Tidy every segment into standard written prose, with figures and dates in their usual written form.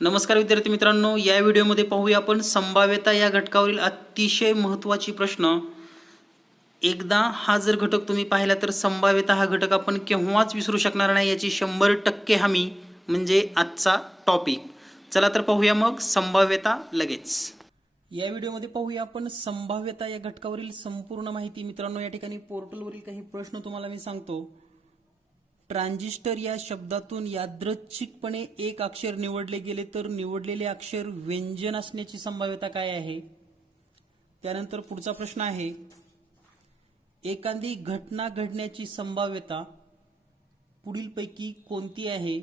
नमस्कार विद्यार्थी मित्रांनो, या व्हिडिओमध्ये पाहूया आपण संभाव्यता या घटकावरील अतिशय महत्त्वाची प्रश्न. एकदा हा जर घटक तुम्ही पाहिला तर संभाव्यता हा घटक आपण केव्हाच विसरू शकणार नाही याची 100% हमी म्हणजे आजचा टॉपिक. चला तर पाहूया मग संभाव्यता लगेच. या व्हिडिओमध्ये पाहूया आपण संभाव्यता या घटकावरील संपूर्ण माहिती. मित्रांनो, या ठिकाणी पोर्टलवरील काही प्रश्न तुम्हाला मी सांगतो. ट्रान्झिस्टर या शब्दातून यादृच्छिकपणे एक अक्षर निवडले गेले तर निवडलेले अक्षर व्यंजन असण्याची संभाव्यता काय आहे? त्यानंतर पुढचा प्रश्न आहे, एखादी घटना घडण्याची संभाव्यता पुढीलपैकी कोणती आहे?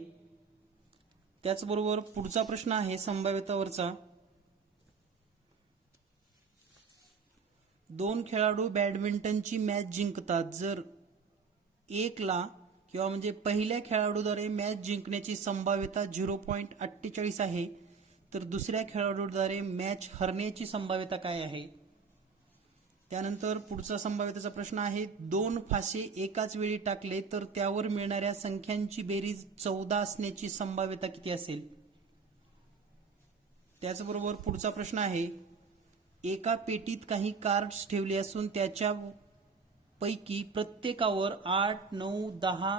त्याचबरोबर पुढचा प्रश्न आहे संभाव्यतावरचा, दोन खेळाडू बॅडमिंटनची मॅच जिंकतात जर एकला किंवा म्हणजे पहिल्या खेळाडूद्वारे मॅच जिंकण्याची संभाव्यता 0.48 आहे तर दुसऱ्या खेळाडूद्वारे मॅच हरण्याची संभाव्यता काय आहे? त्यानंतर पुढचा संभाव्यतेचा प्रश्न आहे, दोन फासे एकाच वेळी टाकले तर त्यावर मिळणाऱ्या संख्यांची बेरीज 14 असण्याची संभाव्यता किती असेल? त्याचबरोबर पुढचा प्रश्न आहे, एका पेटीत काही कार्ड्स ठेवले असून त्याच्या पैकी प्रत्येकावर 8, 9, 10,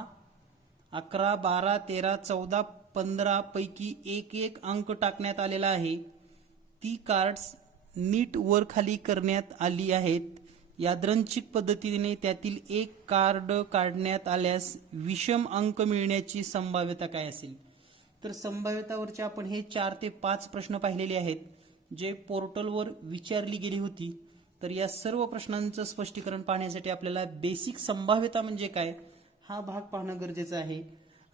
11, 12, 13, 14, 15 पैकी एक एक अंक टाकण्यात आलेला आहे. ती कार्ड्स नीट वर खाली करण्यात आली आहेत. यादृच्छिक पद्धतीने त्यातील एक कार्ड काढण्यात आल्यास विषम अंक मिळण्याची संभाव्यता काय असेल? तर संभाव्यतावरचे आपण हे 4 ते 5 प्रश्न पाहिलेले आहेत जे पोर्टलवर विचारली गेली होती. तर या सर्व प्रश्नांचं स्पष्टीकरण पाहण्यासाठी आपल्याला बेसिक संभाव्यता म्हणजे काय हा भाग पाहणं गरजेचं आहे.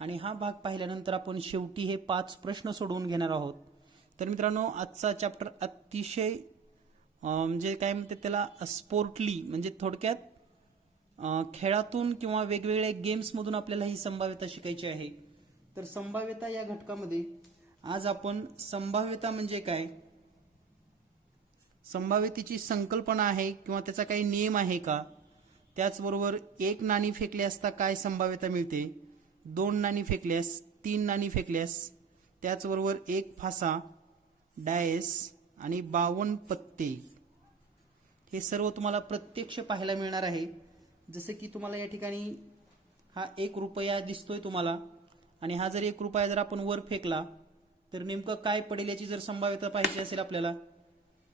आणि हा भाग पाहिल्यानंतर आपण शेवटी हे 5 प्रश्न सोडवून घेणार आहोत. तर मित्रांनो, आजचा चॅप्टर अतिशय म्हणजे काय म्हणतात त्याला स्पोर्टली, म्हणजे थोडक्यात खेळातून किंवा वेगवेगळ्या गेम्समधून आपल्याला ही संभाव्यता शिकायची आहे. तर संभाव्यता या घटकामध्ये आज आपण संभाव्यता म्हणजे काय, संभाव्यतेची संकल्पना आहे किंवा त्याचा काही नियम आहे का, त्याचबरोबर एक नाणी फेकले असता काय संभाव्यता मिळते, 2 नाणी फेकल्यास, 3 नाणी फेकल्यास, त्याचबरोबर एक फासा, डायस आणि 52 पत्ते, हे सर्व तुम्हाला प्रत्यक्ष पाहायला मिळणार आहे. जसे की तुम्हाला या ठिकाणी हा 1 रुपया दिसतोय तुम्हाला, आणि हा जर 1 रुपया जर आपण वर फेकला तर नेमकं काय पडेल याची जर संभाव्यता पाहिजे असेल आपल्याला,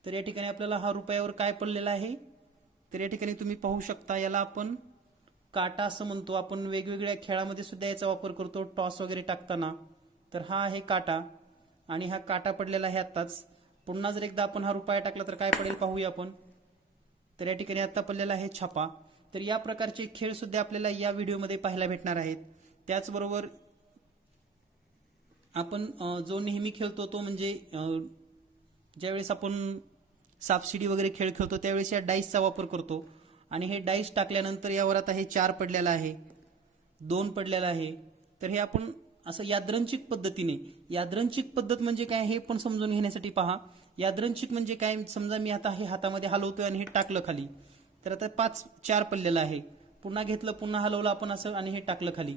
तर या ठिकाणी आपल्याला हा रुपयावर काय पडलेला आहे, तर या ठिकाणी तुम्ही पाहू शकता, याला आपण काटा असं म्हणतो. आपण वेगवेगळ्या खेळामध्ये सुद्धा याचा वापर करतो टॉस वगैरे टाकताना. तर हा आहे काटा, आणि हा काटा पडलेला आहे आत्ताच. पुन्हा जर एकदा आपण हा रुपया टाकला तर काय पडेल पाहूया आपण. तर या ठिकाणी आता पडलेला आहे छापा. तर या प्रकारचे खेळ सुद्धा आपल्याला या व्हिडिओमध्ये पाहायला भेटणार आहेत. त्याचबरोबर आपण जो नेहमी खेळतो तो म्हणजे ज्यावेळेस आपण सापशिडी वगैरे खेळ खेळतो त्यावेळेस या डाईसचा वापर करतो. आणि हे डाईस टाकल्यानंतर यावर आता हे 4 पडलेला आहे, 2 पडलेला आहे. तर हे आपण असं यादृच्छिक पद्धतीने, यादृच्छिक पद्धत म्हणजे काय हे पण समजून घेण्यासाठी पहा. यादृच्छिक म्हणजे काय, समजा मी आता हे हातामध्ये हलवतोय आणि हे टाकलं खाली, तर आता 4 पडलेलं आहे. पुन्हा घेतलं, पुन्हा हलवलं आपण असं आणि हे टाकलं खाली,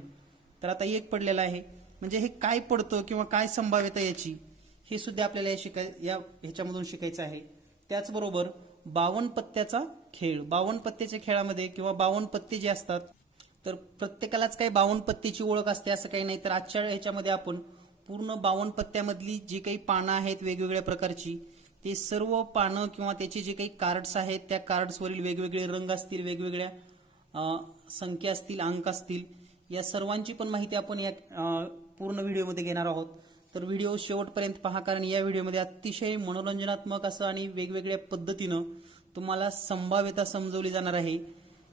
तर आता 1 पडलेलं आहे. म्हणजे हे काय पडतं किंवा काय संभाव्यता याची हे सुद्धा आपल्याला ह्याच्यामधून शिकायचं आहे. त्याचबरोबर 52 पत्त्याचा खेळ, 52 पत्त्याच्या खेळामध्ये किंवा 52 पत्ते जे असतात, तर प्रत्येकालाच काही 52 पत्त्याची ओळख असते असं काही नाही. तर आजच्या ह्याच्यामध्ये आपण पूर्ण 52 पत्त्यामधली जी काही पानं आहेत वेगवेगळ्या प्रकारची, ते सर्व पानं किंवा त्याचे जे काही कार्ड्स आहेत त्या कार्ड्सवरील वेगवेगळे रंग असतील, वेगवेगळ्या संख्या असतील, अंक असतील, या सर्वांची पण माहिती आपण या पूर्ण व्हिडिओमध्ये घेणार आहोत. तर व्हिडिओ शेवटपर्यंत पहा, कारण या व्हिडिओमध्ये अतिशय मनोरंजनात्मक असं आणि वेगवेगळ्या पद्धतीनं तुम्हाला संभाव्यता समजवली जाणार आहे.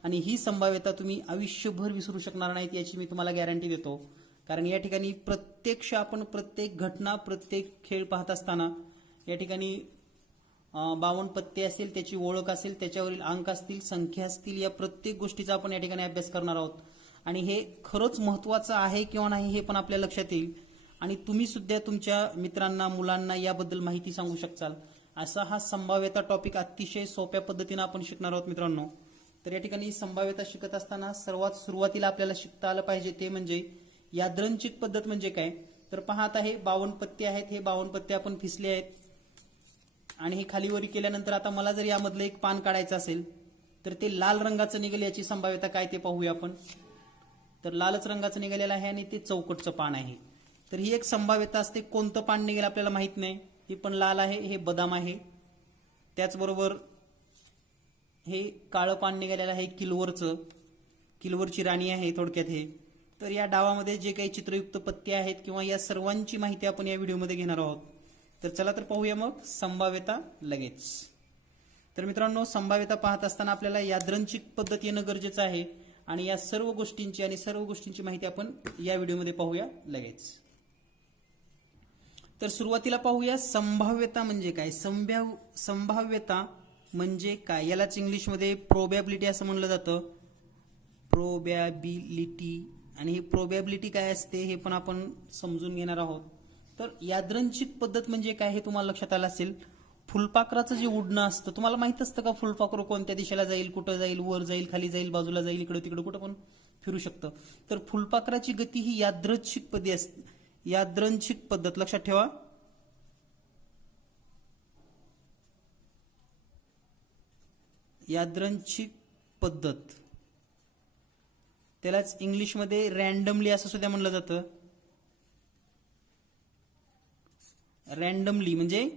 आणि ही संभाव्यता तुम्ही आयुष्यभर विसरू शकणार नाहीत याची मी तुम्हाला गॅरंटी देतो. कारण या ठिकाणी प्रत्यक्ष आपण प्रत्येक घटना, प्रत्येक खेळ पाहत असताना या ठिकाणी 52 पत्ते असतील, त्याची ओळख असेल, त्याच्यावरील अंक असतील, संख्या असतील, या प्रत्येक गोष्टीचा आपण या ठिकाणी अभ्यास करणार आहोत. आणि हे खरंच महत्त्वाचं आहे किंवा नाही हे पण आपल्या लक्षात येईल. आणि तुम्ही सुद्धा तुमच्या मित्रांना, मुलांना याबद्दल माहिती सांगू शकाल. असा हा संभाव्यता टॉपिक अतिशय सोप्या पद्धतीने आपण शिकणार आहोत मित्रांनो. तर या ठिकाणी संभाव्यता शिकत असताना सर्वात सुरुवातीला आपल्याला शिकता आलं पाहिजे ते म्हणजे यादृच्छिक पद्धत म्हणजे काय. तर पहा आता हे 52 पत्ते आहेत, हे 52 पत्ते आपण फिसले आहेत आणि हे खालीवरी केल्यानंतर आता मला जर यामधलं एक पान काढायचं असेल तर ते लाल रंगाचं निघेल, याची संभाव्यता काय ते पाहूया आपण. तर लालच रंगाचं निघालेलं आहे आणि ते चौकटचं पान आहे. तर ही एक संभाव्यता असते. कोणतं पान निघेल आपल्याला माहित नाही. हे पण लाल आहे, हे बदाम आहे. त्याचबरोबर हे काळं पान निघालेलं आहे किलवरचं, किलवरची राणी आहे थोडक्यात हे. तर या डावामध्ये जे काही चित्रयुक्त पत्ते आहेत किंवा या सर्वांची माहिती आपण या व्हिडिओमध्ये घेणार आहोत. तर चला तर पाहूया मग संभाव्यता लगेच. तर मित्रांनो, संभाव्यता पाहत असताना आपल्याला यादृच्छिक पद्धत येणं गरजेचं आहे आणि या सर्व गोष्टींची माहिती आपण या व्हिडिओमध्ये पाहूया लगेच. तर सुरुवातीला पाहूया संभाव्यता म्हणजे काय. संभाव्यता म्हणजे काय, यालाच इंग्लिशमध्ये प्रोबॅबिलिटी असं म्हणलं जातं. प्रोबॅबिलिटी. आणि ही प्रोबॅबिलिटी काय असते हे पण आपण समजून घेणार आहोत. तर यादृच्छिक पद्धत म्हणजे काय हे तुम्हाला लक्षात आलं असेल. फुलपाखराचं जे उडणं असतं, तुम्हाला माहित असतं का फुलपाखरू कोणत्या दिशेला जाईल, कुठं जाईल, वर जाईल, खाली जाईल, बाजूला जाईल, इकडं तिकडं कुठं पण फिरू शकतं. तर फुलपाखराची गती ही यादृच्छिक पद्धत लक्षात ठेवा. यादृच्छिक पद्धत, त्यालाच इंग्लिशमध्ये रॅन्डमली असं सुद्धा म्हणलं जातं. रॅन्डमली म्हणजे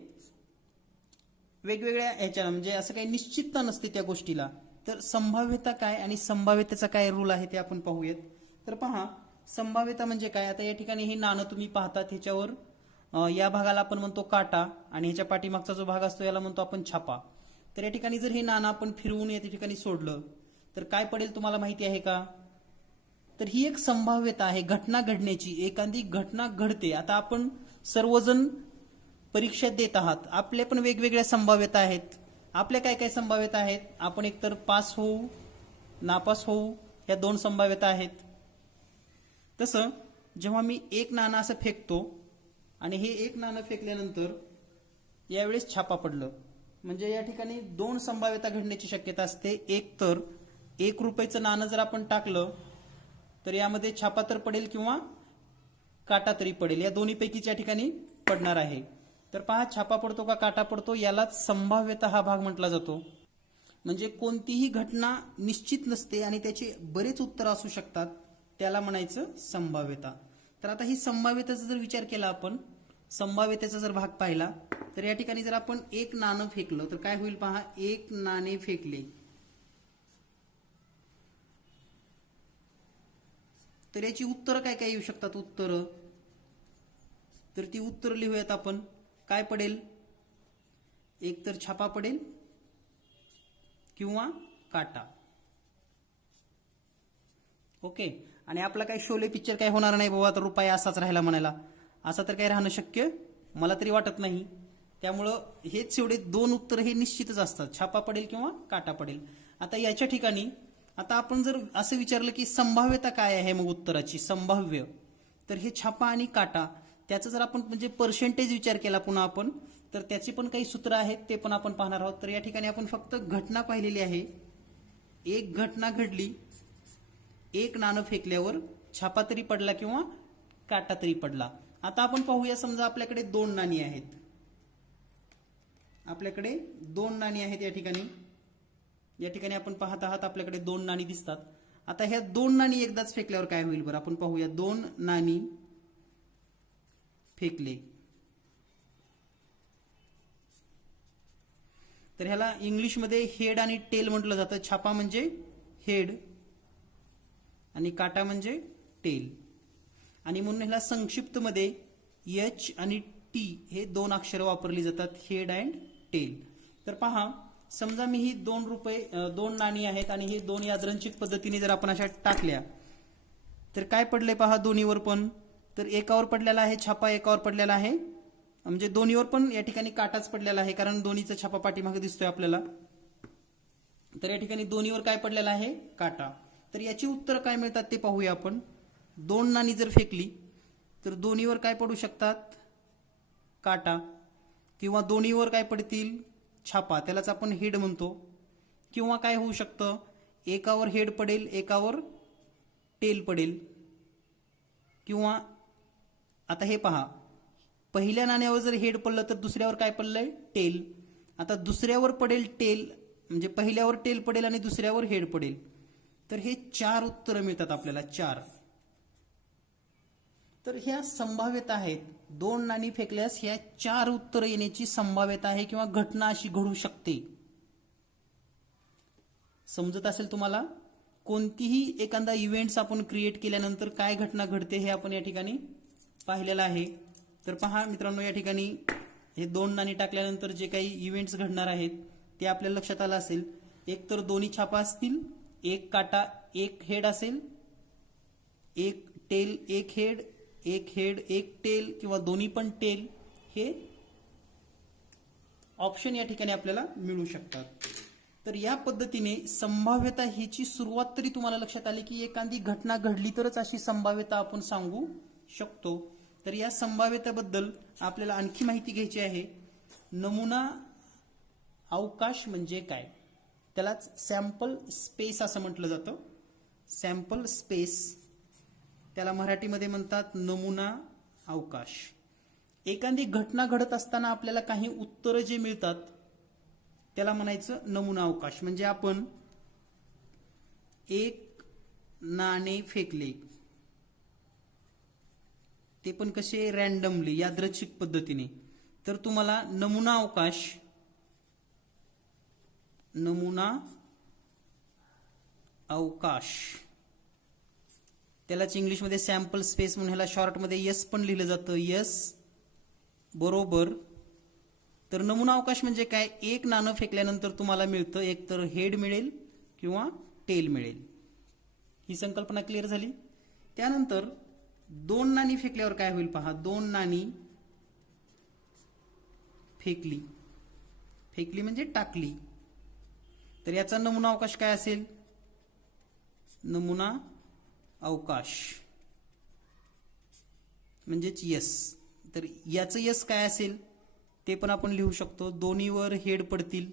वेगवेगळ्या ह्याच्या, म्हणजे असं काही निश्चितता नसते त्या गोष्टीला. तर संभाव्यता काय आणि संभाव्यतेचा काय रूल आहे ते आपण पाहूयात. तर पहा, संभाव्यता म्हणजे काय. आता या ठिकाणी हे नाणं तुम्ही पाहतात, ह्याच्यावर या भागाला आपण म्हणतो काटा आणि ह्याच्या पाठीमागचा जो भाग असतो याला म्हणतो आपण छापा. तर या ठिकाणी जर हे नाणं आपण फिरवून या ठिकाणी सोडलं तर काय पडेल तुम्हाला माहिती आहे का. तर ही एक संभाव्यता आहे घटना घडण्याची. एखादी घटना घडते. आता आपण सर्वजण परीक्षा देत आहात, आपल्या पण वेगवेगळ्या संभाव्यता आहेत. आपल्या काय काय संभाव्यता आहेत. आपण एकतर पास होऊ, नापास होऊ, या 2 संभाव्यता आहेत. तसं जेव्हा मी एक नाणं असं फेकतो आणि हे एक नाणं फेकल्यानंतर यावेळेस छापा पडलं, म्हणजे या ठिकाणी 2 संभाव्यता घडण्याची शक्यता असते. एक तर 1 रुपयाचं नाणं जर आपण टाकलं तर यामध्ये छापा तर पडेल किंवा काटा तरी पडेल, या दोन्हीपैकीच या ठिकाणी पडणार आहे. तर पहा, छापा पडतो का काटा पडतो, यालाच संभाव्यता हा भाग म्हटला जातो. म्हणजे कोणतीही घटना निश्चित नसते आणि त्याचे बरेच उत्तर असू शकतात, त्याला म्हणायचं संभाव्यता. तर आता ही संभाव्यतेचा जर विचार केला आपण, संभाव्यतेचा जर भाग पाहिला तर या ठिकाणी जर आपण एक नाणं फेकलं तर काय होईल पहा. एक नाणे फेकले तर याची उत्तरं काय काय येऊ शकतात. उत्तरं तर ती उत्तरं लिहूयात आपण. काय पडेल, एक तर छापा पडेल किंवा काटा. ओके. आणि आपला काय शोले पिक्चर काय होणार नाही बाबा, तर रुपया असाच राहिला म्हणायला, असं तर काही राहणं शक्य मला तरी वाटत नाही. त्यामुळं हेच एवढे 2 उत्तर हे निश्चितच असतात, छापा पडेल किंवा काटा पडेल. आता याच्या ठिकाणी आता आपण जर असं विचारलं की संभाव्यता काय आहे मग उत्तराची, संभाव्य, तर हे छापा आणि काटा त्याचा जर आपण म्हणजे पर्सेंटेज विचार केला पुन्हा आपण, तर त्याची पण काही सूत्र आहेत, ते पण आपण पाहणार आहोत. तर या ठिकाणी आपण फक्त घटना पाहिलेली आहे. एक घटना घडली, एक नाणं फेकल्यावर छापा तरी पडला किंवा काटा तरी पडला. आता आपण पाहूया, समजा आपल्याकडे 2 नाणी आहेत. आपल्याकडे 2 नाणी आहेत या ठिकाणी आपण पाहत आहात, आपल्याकडे 2 नाणी दिसतात. आता ह्या 2 नाणी एकदाच फेकल्यावर काय होईल बरं, आपण पाहूया. 2 नाणी फेकले तर ह्याला इंग्लिशमध्ये हेड आणि टेल म्हटलं जातं. छापा म्हणजे हेड आणि काटा म्हणजे टेल. आणि म्हणून ह्याला संक्षिप्त मध्ये एच आणि टी हे 2 अक्षरं वापरली जातात, हेड अँड टेल. तर पहा, समजा मी ही 2 नाणी आहेत आणि ही 2 यादृच्छिक पद्धतीने जर आपण अशा टाकल्या तर काय पडले पहा दोन्हीवर पण. तर एकावर पडलेला आहे छापा, एकावर पडलेला आहे, म्हणजे दोन्हीवर पण या ठिकाणी काटाच पडलेला आहे, कारण दोन्हीचा छापा पाठीमागे दिसतोय आपल्याला. तर या ठिकाणी दोन्हीवर काय पडलेला आहे, काटा. तर याची उत्तर काय मिळतात ते पाहूया आपण. 2 नाणी जर फेकली तर दोन्हीवर काय पडू शकतात, काटा, किंवा दोन्हीवर काय पडतील, छापा, त्यालाच आपण हेड म्हणतो. किंवा काय होऊ शकतं, एकावर हेड पडेल, एकावर टेल पडेल, किंवा आता हे पहा, पहिल्या नाण्यावर जर हेड पडलं तर दुसऱ्यावर काय पडलंय? टेल. आता दुसऱ्यावर पडेल टेल, म्हणजे पहिल्यावर टेल पडेल आणि दुसऱ्यावर हेड पडेल. तर हे 4 उत्तरं मिळतात आपल्याला, 4. तर ह्या संभाव्यता आहेत. 2 नाणी फेकल्यास ह्या 4 उत्तरं येण्याची संभाव्यता आहे किंवा घटना अशी घडू शकते. समजत असेल तुम्हाला? कोणतीही एखादा इव्हेंट्स आपण क्रिएट केल्यानंतर काय घटना घडते हे आपण या ठिकाणी पाहिलेलं आहे. तर पहा मित्रांनो, या ठिकाणी हे 2 नाणी टाकल्यानंतर जे काही इव्हेंट्स घडणार आहेत ते आपल्याला लक्षात आलं असेल. एक तर दोन्ही छापा असतील, एक काटा एक हेड असेल, एक टेल एक हेड, एक हेड एक टेल किंवा दोन्ही पण टेल, हे ऑप्शन या ठिकाणी आपल्याला मिळू शकतात. तर या पद्धतीने संभाव्यता हीची सुरुवात तरी तुम्हाला लक्षात आली की एखादी घटना घडली तरच अशी संभाव्यता आपण सांगू शकतो. तर या संभाव्यतेबद्दल आपल्याला आणखी माहिती घ्यायची आहे. नमुना अवकाश म्हणजे काय? त्यालाच सॅम्पल स्पेस असं म्हटलं जातं. सॅम्पल स्पेस, त्याला मराठीमध्ये म्हणतात नमुना अवकाश. एखादी घटना घडत असताना आपल्याला काही उत्तरं जे मिळतात त्याला म्हणायचं नमुना अवकाश. म्हणजे आपण एक नाणे फेकले, ते पण कसे? रॅन्डमली, यादृच्छिक पद्धतीने. तर तुम्हाला नमुना अवकाश त्यालाच इंग्लिशमध्ये सॅम्पल स्पेस म्हणून, ह्याला शॉर्टमध्ये यस पण लिहिलं जातं. यस बरोबर. तर नमुना अवकाश म्हणजे काय? एक नाणं फेकल्यानंतर तुम्हाला मिळतं, एक तर हेड मिळेल किंवा टेल मिळेल. ही संकल्पना क्लिअर झाली. त्यानंतर 2 नाणी फेकल्यावर काय होईल पहा. 2 नाणी फेकली म्हणजे टाकली. तर याचा नमुना अवकाश काय असेल? नमुना अवकाश म्हणजेच यस. तर याचं यस काय असेल ते पण आपण लिहू शकतो. दोन्हीवर हेड पडतील,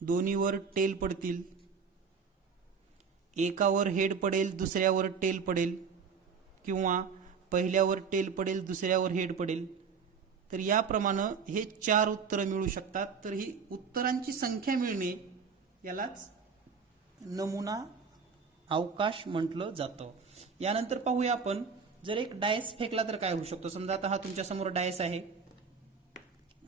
दोन्हीवर टेल पडतील, एकावर हेड पडेल दुसऱ्यावर टेल पडेल, किंवा पहिल्यावर टेल पडेल दुसऱ्यावर हेड पडेल. तर याप्रमाणे हे 4 उत्तरं मिळू शकतात. तर ही उत्तरांची संख्या मिळणे यालाच नमुना अवकाश म्हटलं जातं. यानंतर पाहूया आपण, जर एक डायस फेकला तर काय होऊ शकतो. समजा आता हा तुमच्या समोर डायस आहे,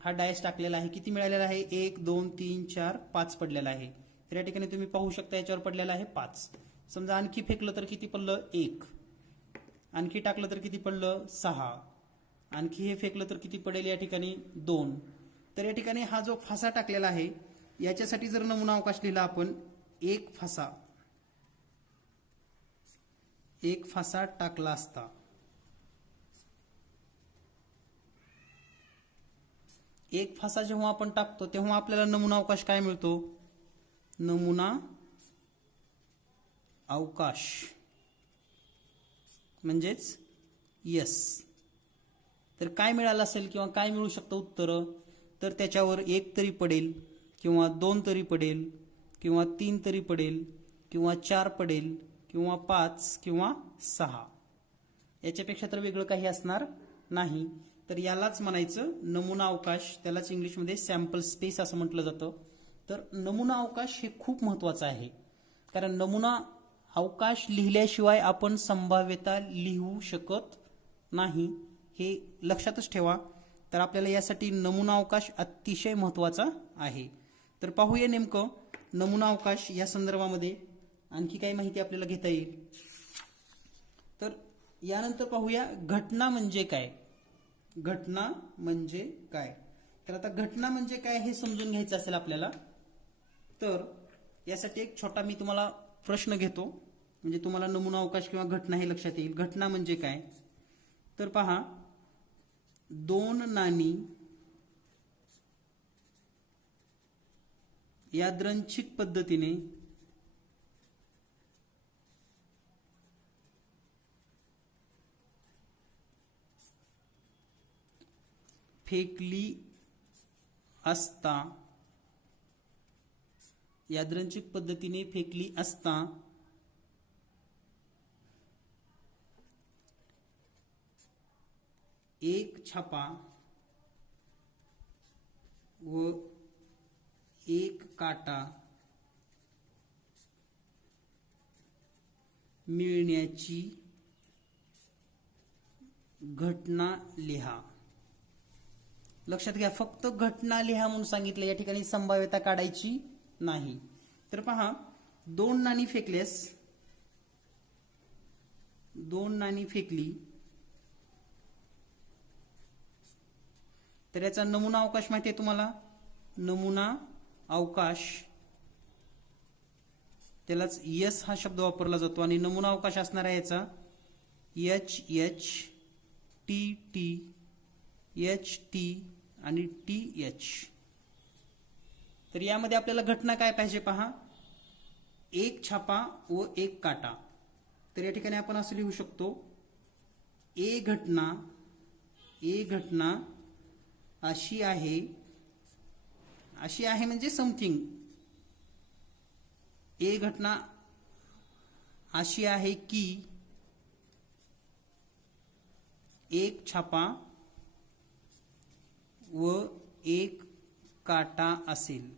हा डायस टाकलेला आहे. किती मिळालेला आहे? 1 2 3 4 5 पडलेला आहे. तर या ठिकाणी तुम्ही पाहू शकता याच्यावर पडलेला आहे 5. समजा आणखी फेकलं तर किती पडलं? 1. आणखी टाकलं तर किती पडलं? 6. आणखी हे फेकलं तर किती पडेल या ठिकाणी? 2. तर या ठिकाणी हा जो फासा टाकलेला आहे याच्यासाठी जर नमुना अवकाश लिहिला आपण, एक फासा टाकला असता. एक फासा जेव्हा आपण टाकतो तेव्हा आपल्याला नमुना अवकाश काय मिळतो? नमुना अवकाश म्हणजेच यस. तर काय मिळालं असेल किंवा काय मिळू शकतं उत्तर? तर त्याच्यावर 1 तरी पडेल किंवा 2 तरी पडेल किंवा 3 तरी पडेल किंवा 4 पडेल किंवा 5 किंवा 6. याच्यापेक्षा तर वेगळं काही असणार नाही. तर यालाच म्हणायचं नमुना अवकाश, त्यालाच इंग्लिशमध्ये सॅम्पल स्पेस असं म्हटलं जातं. तर नमुना अवकाश हे खूप महत्त्वाचं आहे, कारण नमुना अवकाश लिहिल्याशिवाय आपण संभाव्यता लिहू शकत नाही, हे लक्षातच ठेवा. तर आपल्याला यासाठी नमुना अवकाश अतिशय महत्त्वाचा आहे. तर पाहूया नेमकं नमुना अवकाश या संदर्भामध्ये आणखी काही माहिती आपल्याला घेता येईल. तर यानंतर पाहूया घटना म्हणजे काय. घटना म्हणजे काय? तर आता घटना म्हणजे काय हे समजून घ्यायचं असेल आपल्याला, तर यासाठी एक छोटा मी तुम्हाला प्रश्न घेतो, म्हणजे तुम्हाला नमुना अवकाश किंवा घटना हे लक्षात येईल. घटना म्हणजे काय? तर पहा, 2 नाणी यादृच्छिक पद्धतीने फेकली असता, यादृच्छिक पद्धतीने फेकली असता एक छापा व एक काटा मिळण्याची घटना लिहा. लक्षात घ्या, फक्त घटना लिहा म्हणून सांगितलं, या ठिकाणी संभाव्यता काढायची नाही. तर पहा, दोन नाणी फेकल्यास, दोन नाणी फेकली तर याचा नमुना अवकाश माहिती आहे तुम्हाला. नमुना अवकाश, त्यालाच यस हा शब्द वापरला जातो आणि नमुना अवकाश असणार आहे याचा H H T T H T आणि टी एच. तर यामध्ये आपल्याला घटना काय पाहिजे पहा, एक छापा व एक काटा. तर या ठिकाणी आपण असं लिहू शकतो, ए घटना अशी आहे, अशी आहे म्हणजे समथिंग. ए घटना अशी आहे की एक छापा व एक काटा असेल.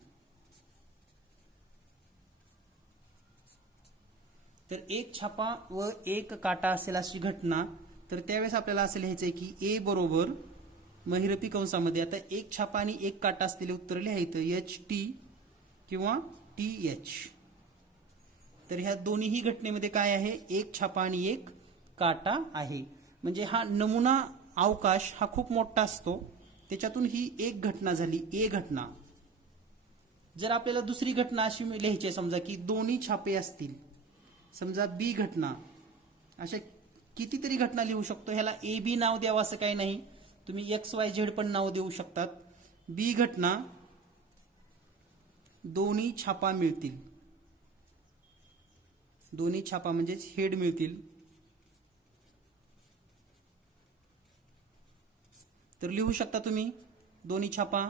तर एक छापा व एक काटा असेल अशी घटना. तर त्यावेळेस आपल्याला असं लिहायचंय की ए बरोबर महिरपी कंसामध्ये, आता एक छापा आणि एक काटा असलेले उत्तर लिहायचं एच टी किंवा टी एच. तर ह्या दोन्ही घटनेमध्ये काय आहे, एक छापा आणि एक काटा आहे. म्हणजे हा नमुना अवकाश हा खूप मोठा असतो, त्याच्यातून ही एक घटना झाली, ए घटना. जर आपल्याला दुसरी घटना अशी लिहायची आहे, समजा की दोन्ही छापे असतील, समजा बी घटना, अशा कितीतरी घटना लिहू शकतो. ह्याला ए बी नाव द्यावं असं काही नाही, तुम्ही एक्स वाय झेड पण नाव देऊ शकतात. बी घटना, दोन्ही छापा मिळतील, दोन्ही छापा म्हणजेच हेड मिळतील. तर लिहू शकता तुम्ही दोन्ही छापा.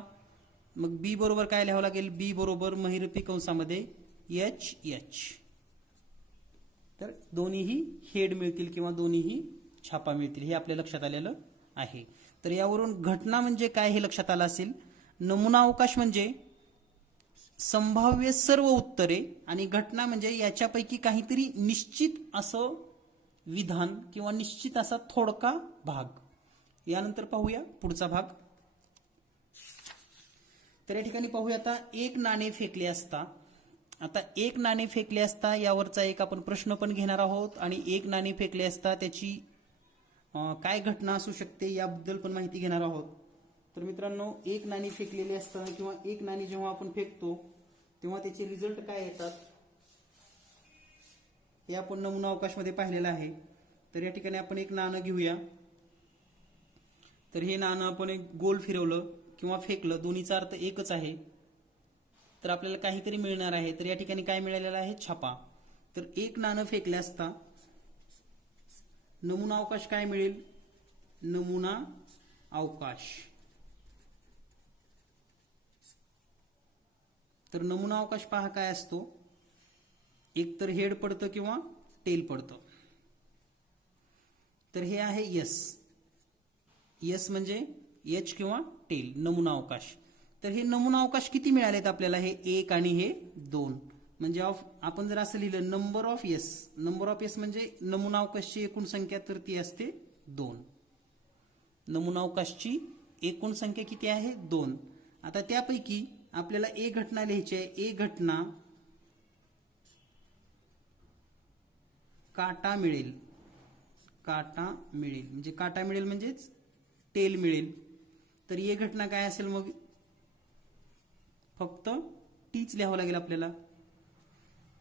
मग बी बरोबर काय लिहावं लागेल, बी बरोबर महिरपी कंसामध्ये एच एच. तर दोन्हीही हेड मिळतील किंवा दोन्हीही छापा मिळतील, हे आपल्या लक्षात आलेलं आहे. तर यावरून घटना म्हणजे काय हे लक्षात आलं असेल. नमुना अवकाश म्हणजे संभाव्य सर्व उत्तरे आणि घटना म्हणजे याच्यापैकी काहीतरी निश्चित असं विधान किंवा निश्चित असा थोडका भाग. यानंतर पाहूया पुढचा भाग. तर या ठिकाणी पाहूया आता, एक नाणे फेकले असता. आता एक नाणे फेकले असता यावरचा एक आपण प्रश्न पण घेणार आहोत आणि एक नाणे फेकले असता त्याची काय घटना असू शकते याबद्दल पण माहिती घेणार आहोत. तर मित्रांनो, एक नाणी फेकलेली असताना किंवा एक नाणी जेव्हा आपण फेकतो तेव्हा त्याचे रिझल्ट काय येतात हे आपण नमुना अवकाशमध्ये पाहिलेलं आहे. तर या ठिकाणी आपण एक नाणं घेऊया. तर हे नाणं आपण एक गोल फिरवलं किंवा फेकलं, दोन्हीचा अर्थ एकच आहे. तर आपल्याला काहीतरी मिळणार आहे. तर या ठिकाणी काय मिळालेलं आहे, छापा. तर एक नाणं फेकले असता नमुना अवकाश काय मिळेल, नमुना अवकाश. तर नमुना अवकाश पहा काय असतो, एक तर हेड पडतं किंवा टेल पडतं. तर हे आहे यस, यस म्हणजे एच किंवा टेल, नमुना अवकाश. तर हे नमुना अवकाश किती मिळालेत आपल्याला, हे एक आणि हे दोन. म्हणजे आपण जर असं लिहिलं number of S, number of S म्हणजे नमुना अवकाशची एकूण संख्या, तर ती असते 2. नमुना अवकाशची एकूण संख्या किती आहे, 2. आता त्यापैकी आपल्याला ए घटना लिहायची आहे. ए घटना काटा मिळेल, काटा मिळेल म्हणजे काटा मिळेल म्हणजेच टेल मिळेल. तर ए घटना काय असेल, मग फक्त टीच लिहावं लागेल आपल्याला.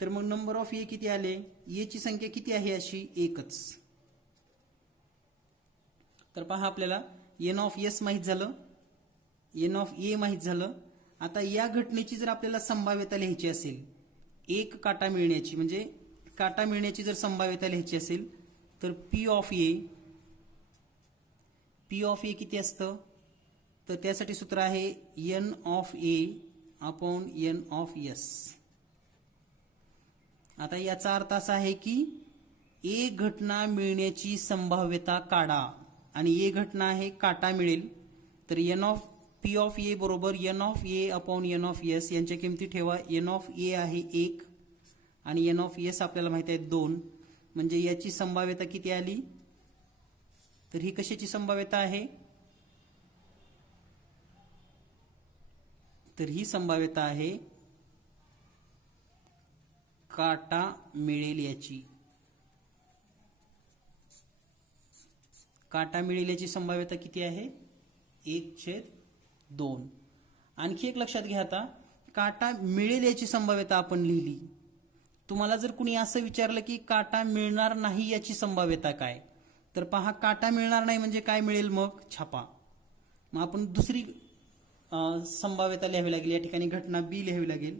तर मग नंबर ऑफ ए किती आले, ए ची संख्या किती आहे, अशी एकच. तर पहा आपल्याला एन ऑफ एस माहित झालं, एन ऑफ ए माहित झालं. आता या घटनेची जर आपल्याला संभाव्यता लिहायची असेल, एक काटा मिळण्याची, म्हणजे काटा मिळण्याची जर संभाव्यता लिहायची असेल, तर P of A, P of A किती असतं, तर त्यासाठी सूत्र आहे n of A upon N of S. आता याचा अर्थ असा आहे की ए घटना मिळण्याची संभाव्यता काढा. आणि ए घटना आहे काटा मिळेल, तर N of P of A बरोबर N of A upon N of S यांच्या किमती ठेवा. एन ऑफ ए आहे 1 आणि एन ऑफ एस आपल्याला माहिती आहे 2, म्हणजे याची संभाव्यता किती आली, तर ही कशाची संभाव्यता आहे, तर ही संभाव्यता आहे काटा मिळेल याची. काटा मिळेल याची संभाव्यता किती आहे, 1/2. आणखी एक लक्षात घ्या, आता काटा मिळेल याची संभाव्यता आपण लिहिली. तुम्हाला जर कुणी असं विचारलं की काटा मिळणार नाही याची संभाव्यता काय, तर पहा काटा मिळणार नाही म्हणजे काय मिळेल, मग छापा. मग आपण दुसरी संभाव्यता लिहावी लागेल. या ठिकाणी घटना बी लिहावी लागेल.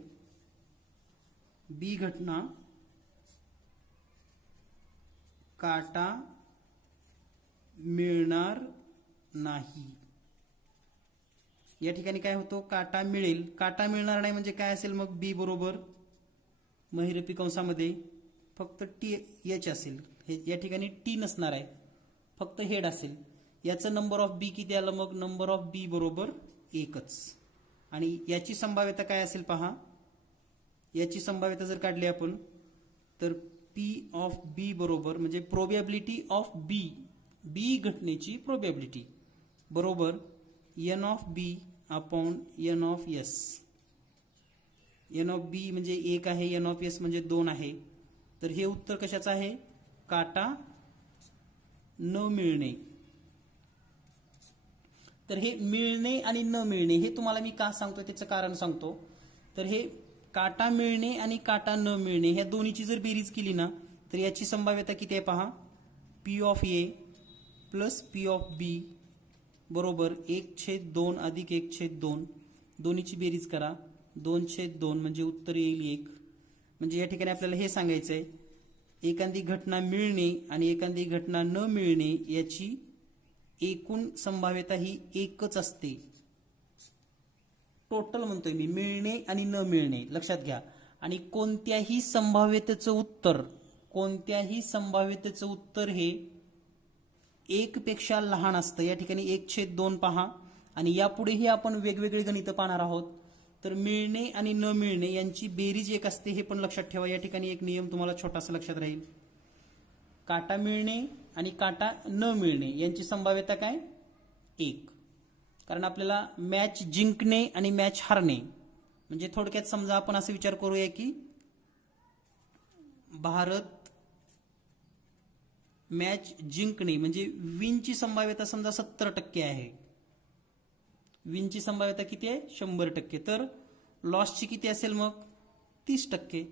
बी घटना काटा मिळणार नाही. या ठिकाणी काय होतो, काटा मिळेल, काटा मिळणार नाही म्हणजे काय असेल, मग बी बरोबर महिरपी कंसामध्ये फक्त टी एच असेल. हे या ठिकाणी टी नसणार आहे, फक्त हेड असेल. याचं नंबर ऑफ बी किती आलं, मग नंबर ऑफ बी बरोबर 1च. आणि याची संभाव्यता काय असेल पहा, याची संभाव्यता जर काढली आपण तर पी ऑफ बी बरोबर म्हणजे प्रोबॅबिलिटी ऑफ बी, बी घटनेची प्रोबॅबिलिटी बरोबर N of B upon N of S. N of B म्हणजे 1 आहे, एन ऑफ एस म्हणजे 2 आहे. तर हे उत्तर कशाचं आहे, काटा न मिळणे. तर हे मिळणे आणि न मिळणे हे तुम्हाला मी का सांगतो त्याचं कारण सांगतो. तर हे काटा मिळणे आणि काटा न मिळणे ह्या दोन्हीची जर बेरीज केली ना, तर याची संभाव्यता किती आहे पहा, P of A plus P of B बरोबर 1/2 अधिक 1/2. दोन्हीची बेरीज करा, 2/2 म्हणजे उत्तर येईल 1. म्हणजे या ठिकाणी आपल्याला हे सांगायचं आहे, एखादी घटना मिळणे आणि एखादी घटना न मिळणे याची एकूण संभाव्यता ही 1च असते. टोटल म्हणतोय मी, मिळणे आणि न मिळणे लक्षात घ्या. आणि कोणत्याही संभाव्यतेचं उत्तर हे 1 पेक्षा लहान असतं. या ठिकाणी 1/2 पहा, आणि यापुढेही आपण वेगवेगळे गणित पाहणार आहोत. तर मिळणे आणि न मिळणे यांची बेरीज 1 असते, हे पण लक्षात ठेवा. या ठिकाणी एक नियम तुम्हाला छोटासा लक्षात राहील, काटा मिळणे आणि काटा न मिळणे यांची संभाव्यता काय, 1. कारण आपल्याला मॅच जिंकणे आणि मॅच हारणे म्हणजे थोडक्यात समजा आपण असं विचार करूया की भारत मॅच जिंकणे म्हणजे विनची संभाव्यता समजा 70% आहे, विनची संभाव्यता किती आहे 100%, तर लॉसची किती असेल मग 30%.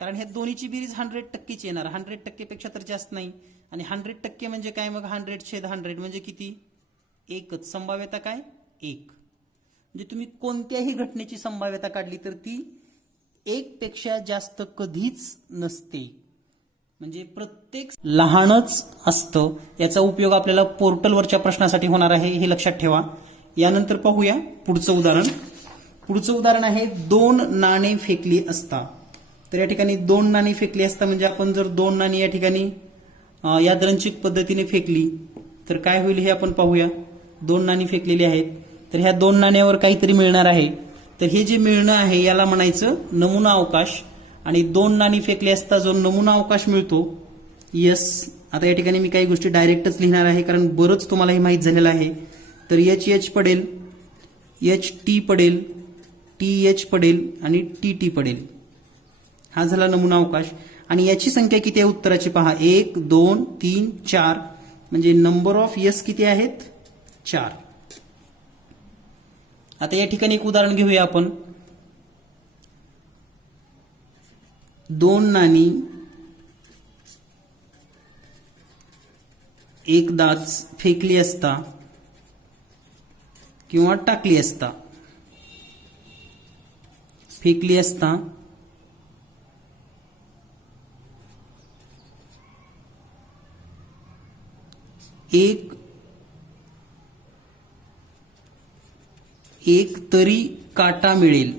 कारण ह्या दोन्हीची बेरीज 100%च येणार, 100% पेक्षा तर जास्त नाही. आणि 100% म्हणजे काय, मग 100/100 म्हणजे किती, 1च. संभाव्यता काय 1. म्हणजे तुम्ही कोणत्याही घटनेची संभाव्यता काढली तर ती 1 पेक्षा जास्त कधीच नसते. म्हणजे प्रत्येक लहानच असतं. याचा उपयोग आपल्याला पोर्टलवरच्या प्रश्नासाठी होणार आहे, हे लक्षात ठेवा. यानंतर पाहूया पुढचं उदाहरण. पुढचं उदाहरण आहे 2 नाणी फेकली असता. तर या ठिकाणी 2 नाणी फेकली असता म्हणजे आपण जर 2 नाणी या ठिकाणी यादृच्छिक पद्धतीने फेकली तर काय होईल हे आपण पाहूया. 2 नाणी फेकलेली आहेत, तर ह्या 2 नाण्यावर काहीतरी मिळणार आहे. तर हे जे मिळणं आहे याला म्हणायचं नमुना अवकाश. आणि 2 नाणी फेकली असता जो नमुना अवकाश मिळतो यस. आता या ठिकाणी मी काही गोष्टी डायरेक्टच लिहिणार आहे कारण बरंच तुम्हाला हे माहीत झालेलं आहे. तर एच पडेल, एच टी पडेल, टी एच पडेल आणि टी टी पडेल. हा झाला नमुना अवकाश. आणि याची संख्या किती आहे उत्तराची पहा, 1 2 3 4 म्हणजे नंबर ऑफ एस किती आहेत 4. आता या ठिकाणी एक उदाहरण घेऊया आपण. 2 नाणी एकदाच फेकली असता किंवा टाकली असता, फेकली असता एक तरी काटा मिळेल.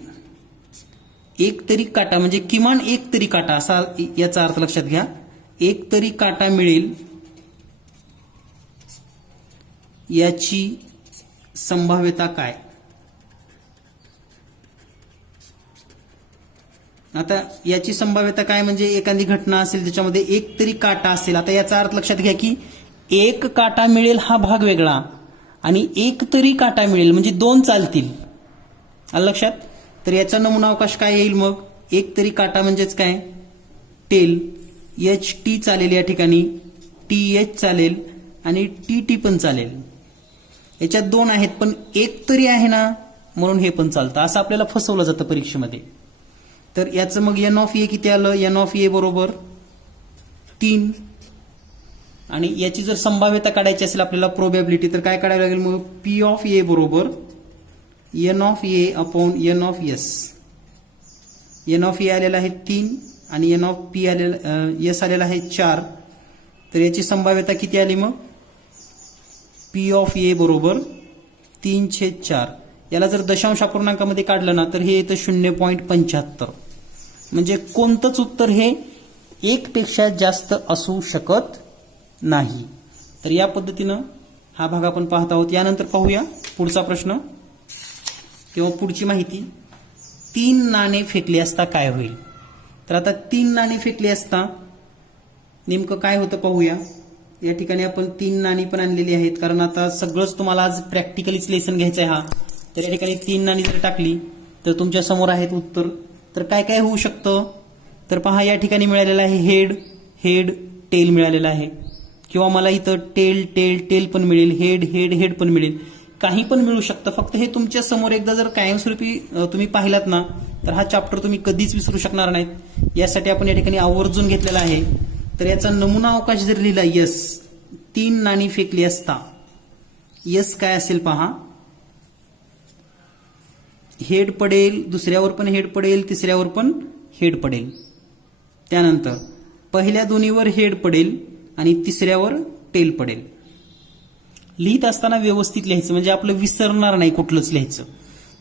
एक तरी काटा म्हणजे किमान एक तरी काटा असा याचा अर्थ लक्षात घ्या. एक तरी काटा मिळेल याची संभाव्यता काय? आता याची संभाव्यता काय म्हणजे एखादी घटना असेल त्याच्यामध्ये एक तरी काटा असेल. आता याचा अर्थ लक्षात घ्या की एक काटा मिळेल हा भाग वेगळा आणि एक तरी काटा मिळेल म्हणजे दोन चालतील. आलं लक्षात? तर याचा नमुना अवकाश काय येईल मग? एक तरी काटा म्हणजेच काय? टेल. एच टी चालेल या ठिकाणी, टी एच चालेल आणि टी टी पण चालेल. याच्यात दोन आहेत पण एक तरी आहे ना म्हणून हे पण चालतं. असं आपल्याला फसवलं जातं परीक्षेमध्ये. तर याचं मग एन ऑफ ए किती आलं? एन ऑफ ए बरोबर 3. आणि याची जर संभाव्यता काढायची असेल आपल्याला प्रोबॅबिलिटी तर काय काढायला लागेल मग? पी ऑफ ए बरोबर N of A upon N of S. N of A आलेला आहे 3 आणि एन ऑफ पी आलेला एस आलेला आहे 4. तर याची संभाव्यता किती आली मग? पी ऑफ ए बरोबर 3/4. याला जर दशांश अपूर्णांकामध्ये काढलं ना तर हे येतं 0.75. म्हणजे कोणतंच उत्तर हे 1 पेक्षा जास्त असू शकत नाही. तर या पद्धतीनं हा भाग आपण पाहत आहोत. यानंतर पाहूया पुढचा प्रश्न किंवा पुढची माहिती. 3 नाणे फेकली असता काय होईल? तर आता 3 नाणे फेकली असता नेमकं काय होतं पाहूया. या ठिकाणी आपण 3 नाणी पण आणलेली आहेत कारण आता सगळंच तुम्हाला आज प्रॅक्टिकलीच लेसन घ्यायचं आहे हा. तर या ठिकाणी 3 नाणी जर टाकली तर तुमच्या समोर आहेत उत्तर. तर काय काय होऊ शकतं? तर पहा या ठिकाणी मिळालेलं आहे हेड हेड टेल मिळालेलं आहे किंवा मला इथं टेल टेल टेल पण मिळेल, हेड हेड हेड पण मिळेल, काही पण मिळू शकतं. फक्त हे तुमच्या समोर एकदा जर कायमस्वरूपी तुम्ही पाहिलात ना तर हा चॅप्टर तुम्ही कधीच विसरू शकणार नाहीत. यासाठी आपण या ठिकाणी आवर्जून घेतलेला आहे. तर याचा नमुना अवकाश जर लिहिला यस, 3 नाणी फेकली असता यस काय असेल पहा. हेड पडेल, दुसऱ्यावर पण हेड पडेल, तिसऱ्यावर पण हेड पडेल. त्यानंतर पहिल्या दोन्हीवर हेड पडेल आणि तिसऱ्यावर टेल पडेल. लिहित असताना व्यवस्थित लिहायचं म्हणजे आपलं विसरणार नाही कुठलंच लिहायचं.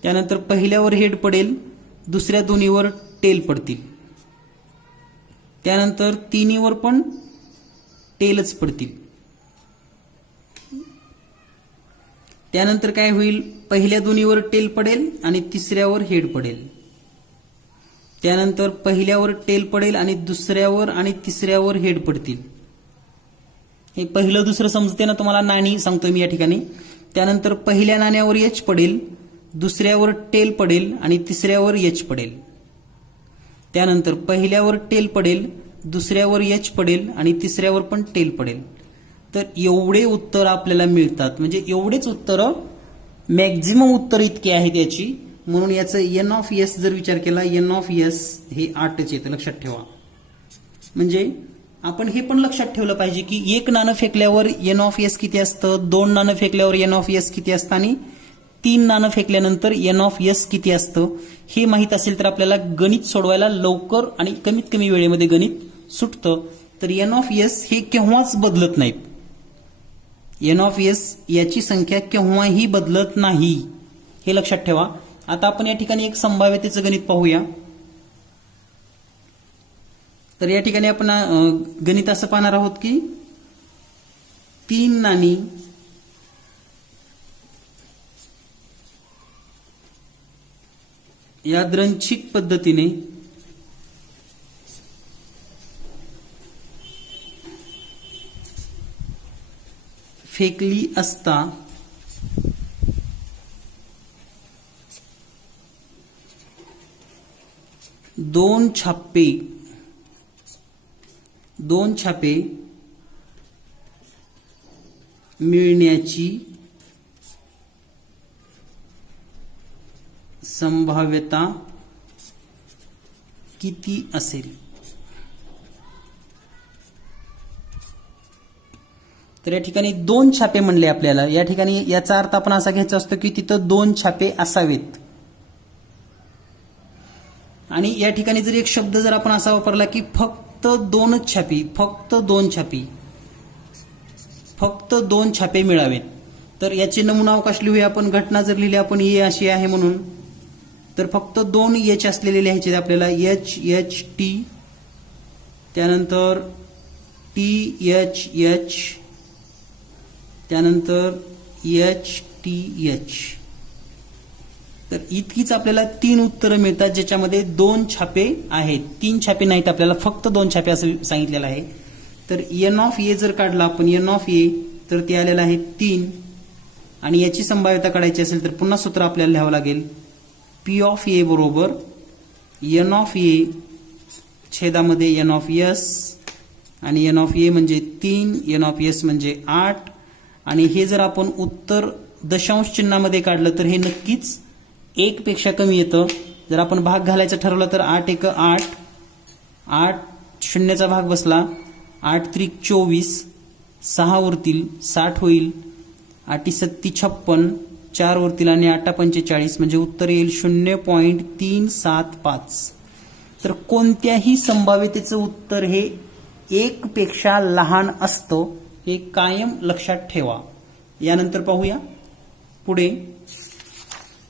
त्यानंतर पहिल्यावर हेड पडेल, दुसऱ्या दोन्हीवर टेल पडतील. त्यानंतर तिन्हीवर पण टेलच पडतील. त्यानंतर काय होईल? पहिल्या दोन्हीवर टेल पडेल आणि तिसऱ्यावर हेड पडेल. त्यानंतर पहिल्यावर टेल पडेल आणि दुसऱ्यावर आणि तिसऱ्यावर हेड पडतील. हे पहिलं दुसरं समजते ना तुम्हाला, नाणी सांगतोय मी या ठिकाणी. त्यानंतर पहिल्या नाण्यावर एच पडेल, दुसऱ्यावर टेल पडेल आणि तिसऱ्यावर एच पडेल. त्यानंतर पहिल्यावर टेल पडेल, दुसऱ्यावर एच पडेल आणि तिसऱ्यावर पण टेल पडेल. तर एवढे उत्तर आपल्याला मिळतात. म्हणजे एवढेच उत्तरं, मॅक्झिमम उत्तर इतके आहेत याची. म्हणून याचं एन ऑफ एस जर विचार केला, एन ऑफ एस हे 8च येतं, लक्षात ठेवा. म्हणजे आपण हे पण लक्षात ठेवलं पाहिजे की 1 नाणं फेकल्यावर एन ऑफ एस किती असतं, 2 नाणं फेकल्यावर एन ऑफ एस किती असतं आणि 3 नाणं फेकल्यानंतर एन ऑफ एस किती असतं. हे माहीत असेल तर आपल्याला गणित सोडवायला लवकर आणि कमीत कमी वेळेमध्ये गणित सुटतं. तर एन ऑफ एस हे केव्हाच बदलत नाहीत. एन ऑफ एस याची संख्या केव्हाही बदलत नाही, हे लक्षात ठेवा. आता आपण या ठिकाणी एक संभाव्यतेचं गणित पाहूया. तर या ठिकाणी आपण गणित असं पाहणार आहोत की 3 नाणी यादृच्छिक पद्धतीने फेकली असता दोन छापे मिळण्याची संभाव्यता किती असेल? तर या ठिकाणी 2 छापे म्हणले आपल्याला. या ठिकाणी याचा अर्थ आपण असा घ्यायचा असतो की तिथं 2 छापे असावेत. आणि या ठिकाणी जर एक शब्द जर आपण असा वापरला की फक्त 2च छापी, फक्त 2 छापी, फक्त 2 छापे मिळावेत, तर याचे नमुना अवकाश लिहूया आपण. घटना जर लिहिली आपण ए अशी आहे म्हणून, तर फक्त 2 एच असलेले लिहायचे आपल्याला. एच एच टी, त्यानंतर टी एच एच, त्यानंतर HTH. तर इतकीच आपल्याला 3 उत्तरं मिळतात ज्याच्यामध्ये 2 छापे आहेत. 3 छापे नाहीत, आपल्याला फक्त 2 छापे असं सांगितलेलं आहे. तर एन ऑफ ए जर काढला आपण एन ऑफ ए तर ते आलेलं आहे 3 आणि याची संभाव्यता काढायची असेल तर पुन्हा सूत्र आपल्याला लिहावं लागेल. पी ऑफ ए बरोबर एन ऑफ ए छेदामध्ये एन ऑफ एस आणि एन ऑफ ए म्हणजे 3, एन ऑफ एस म्हणजे 8 आणि हे जर आपण उत्तर दशांश चिन्हामध्ये काढलं तर हे नक्कीच 1 पेक्षा कमी येतं. जर आपण भाग घालायचं ठरवलं तर 8 1 8, 8 शून्याचा भाग बसला, 8 त्रिक 24, 6 वरतील 60 होईल, 8 सत्ती 56, 4 वरतील आणि 8 45 म्हणजे उत्तर येईल 0.375. तर कोणत्याही संभाव्यतेचं उत्तर हे 1 पेक्षा लहान असतं, हे कायम लक्षात ठेवा. यानंतर पाहूया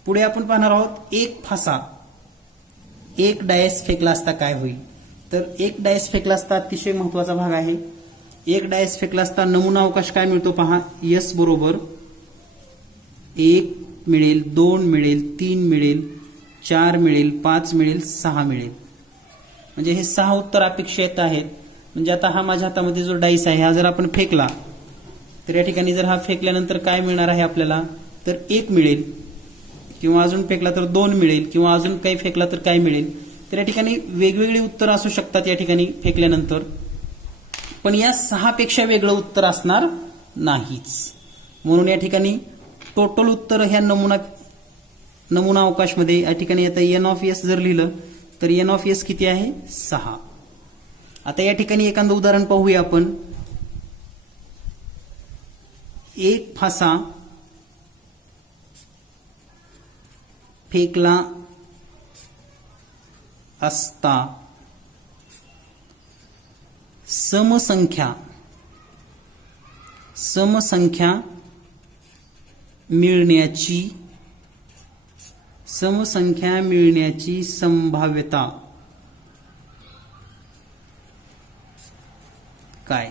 पुढे आपण पाहणार आहोत एक फासा, एक डायस फेकला असता काय होईल. तर एक डायस फेकला असता अतिशय महत्वाचा भाग आहे. एक डायस फेकला असता नमुना अवकाश काय मिळतो पहा. एस बरोबर 1 मिळेल, 2 मिळेल, 3 मिळेल, 4 मिळेल, 5 मिळेल, 6 मिळेल. म्हणजे हे 6 उत्तर अपेक्षित आहेत. म्हणजे आता हा माझ्या हातामध्ये जो डाईस आहे हा जर आपण फेकला तर या ठिकाणी जर हा फेकल्यानंतर काय मिळणार आहे आपल्याला, तर 1 मिळेल किंवा अजून फेकला तर 2 मिळेल किंवा अजून काही फेकला तर काय मिळेल. तर या ठिकाणी वेगवेगळी उत्तर असू शकतात या ठिकाणी फेकल्यानंतर, पण या 6 पेक्षा वेगळं उत्तर असणार नाहीच. म्हणून या ठिकाणी टोटल उत्तर ह्या नमुना अवकाशमध्ये या ठिकाणी आता एन ऑफ एस जर लिहिलं तर एन ऑफ एस किती आहे 6. आता या ठिकाणी एखादं उदाहरण पाहूया आपण. एक फासा फेकला असता समसंख्या मिळण्याची संभाव्यता काय.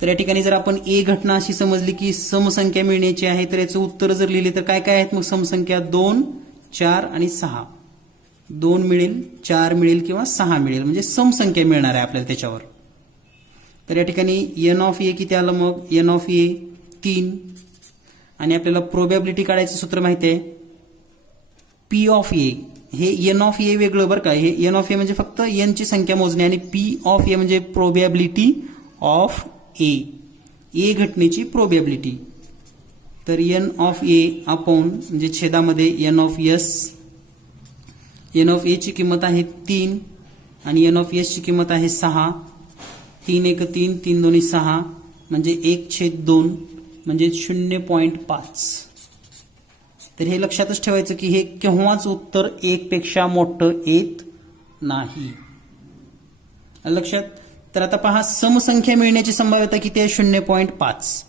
तर या ठिकाणी जर आपण ए घटना अशी समजली की समसंख्या मिळण्याची आहे तर याचं उत्तर जर लिहिले तर काय काय आहेत मग समसंख्या 2, 4 आणि 6. 2 मिळेल, 4 मिळेल किंवा 6 मिळेल म्हणजे समसंख्या मिळणार आहे आपल्याला त्याच्यावर. तर या ठिकाणी एन ऑफ ए किती आलं मग, एन ऑफ ए 3 आणि आपल्याला प्रोबॅबिलिटी काढायचं सूत्र माहिती आहे. पी ऑफ ए हे एन ऑफ ए वेगळं बरं का. हे एन ऑफ ए म्हणजे फक्त एन ची संख्या मोजणे आणि पी ऑफ ए म्हणजे प्रोबॅबिलिटी ऑफ ए घटनेची प्रोबॅबिलिटी. तर एन ऑफ ए अपॉन म्हणजे छेदामध्ये n of S. N of A ची किंमत आहे 3 आणि एन ऑफ एस ची किंमत आहे 6. 3 1 3, 3 2 6 म्हणजे 1/2 म्हणजे 0.5. तर हे लक्षातच ठेवायचं की हे केव्हाच उत्तर 1 पेक्षा मोठं येत नाही. लक्षात. तर आता पहा समसंख्या मिळण्याची संभाव्यता किती आहे 0.5.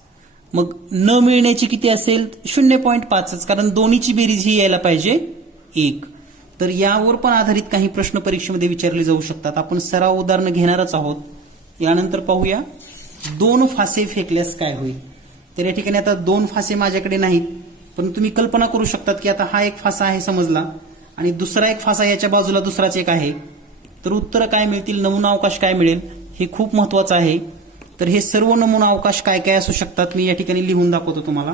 मग न मिळण्याची किती असेल 0.5च, कारण दोन्हीची बेरीज ही यायला पाहिजे 1. तर यावर पण आधारित काही प्रश्न परीक्षेमध्ये विचारले जाऊ शकतात. आपण सराव उदाहरणं घेणारच आहोत. यानंतर पाहूया 2 फासे फेकल्यास काय होईल. तर या ठिकाणी आता 2 फासे माझ्याकडे नाहीत, पण तुम्ही कल्पना करू शकतात की आता हा एक फासा आहे समजला आणि दुसरा एक फासा याच्या बाजूला दुसराच एक आहे. तर उत्तर काय मिळतील, नमुना अवकाश काय मिळेल हे खूप महत्वाचं आहे. तर हे सर्व नमुना अवकाश काय काय असू शकतात मी या ठिकाणी लिहून दाखवतो तुम्हाला.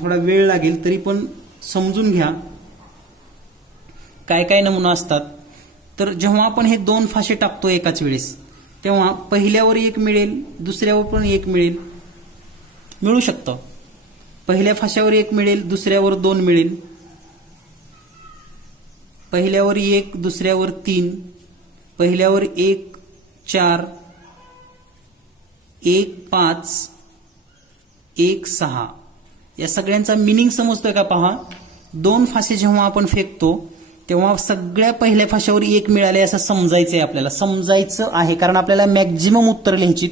थोडा वेळ लागेल तरी पण समजून घ्या काय काय नमुना असतात. तर जेव्हा आपण हे 2 फासे टाकतो एकाच वेळेस तेव्हा पहिल्यावर 1 मिळेल, दुसऱ्यावर पण 1 मिळू शकतं. पहिल्या फाश्यावर 1 मिळेल, दुसऱ्यावर 2 मिळेल. पहिल्यावर 1, दुसऱ्यावर 3, पहिल्यावर 1 4, 1 5, 1 6. या सगळ्यांचा मिनिंग समजतोय का पहा. 2 फासे जेव्हा आपण फेकतो तेव्हा सगळ्या पहिल्या फाश्यावर 1 मिळाले असं समजायचंय आपल्याला. समजायचं आहे कारण आपल्याला मॅक्झिमम उत्तर लिहायची.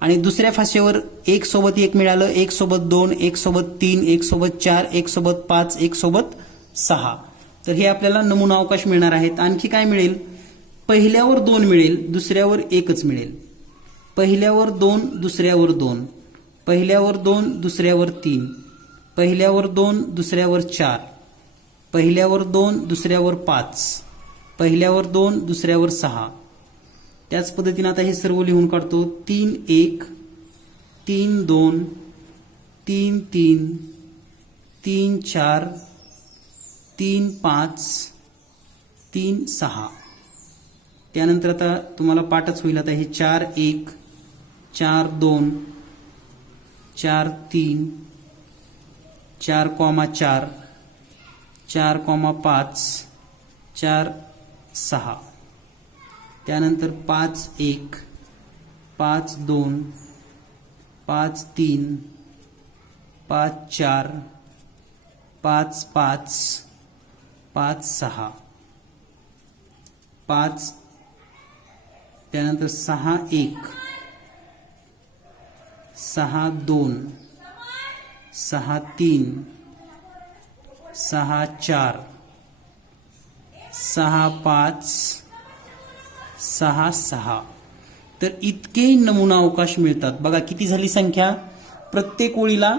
आणि दुसऱ्या फाश्यावर 1 सोबत 1 मिळालं, 1 सोबत 2, 1 सोबत 3, 1 सोबत 4, 1 सोबत 5, 1 सोबत 6. तर हे आपल्याला नमुना अवकाश मिळणार आहेत. आणखी काय मिळेल, पहिल्यावर 2 मिळेल, दुसऱ्यावर 1च मिळेल. पहिल्यावर 2, दुसऱ्यावर 2, पहिल्यावर 2 दुसऱ्यावर 3, पहिल्यावर 2 दुसऱ्यावर 4, पहिल्यावर 2 दुसऱ्यावर 5, पहिल्यावर 2 दुसऱ्यावर 6. त्याच पद्धतीने आता हे सर्व लिहून काढतो. 3 1, 3 2, 3 3, 3 4, 3 5, 3 6. त्यानंतर आता तुम्हाला पाठच होईल. आता हे 4 1, 4 2, 4 3, 4,4, 4,5, 4 6. त्यानंतर 5 1, 5 2, 5 3, 5 4, 5 5, 5 6, 5. त्यानंतर 6 1, 6 2, 6 3, 6 4, 6 5, 6 6. तर इतके नमुना अवकाश मिळतात. बघा किती झाली संख्या. प्रत्येक ओळीला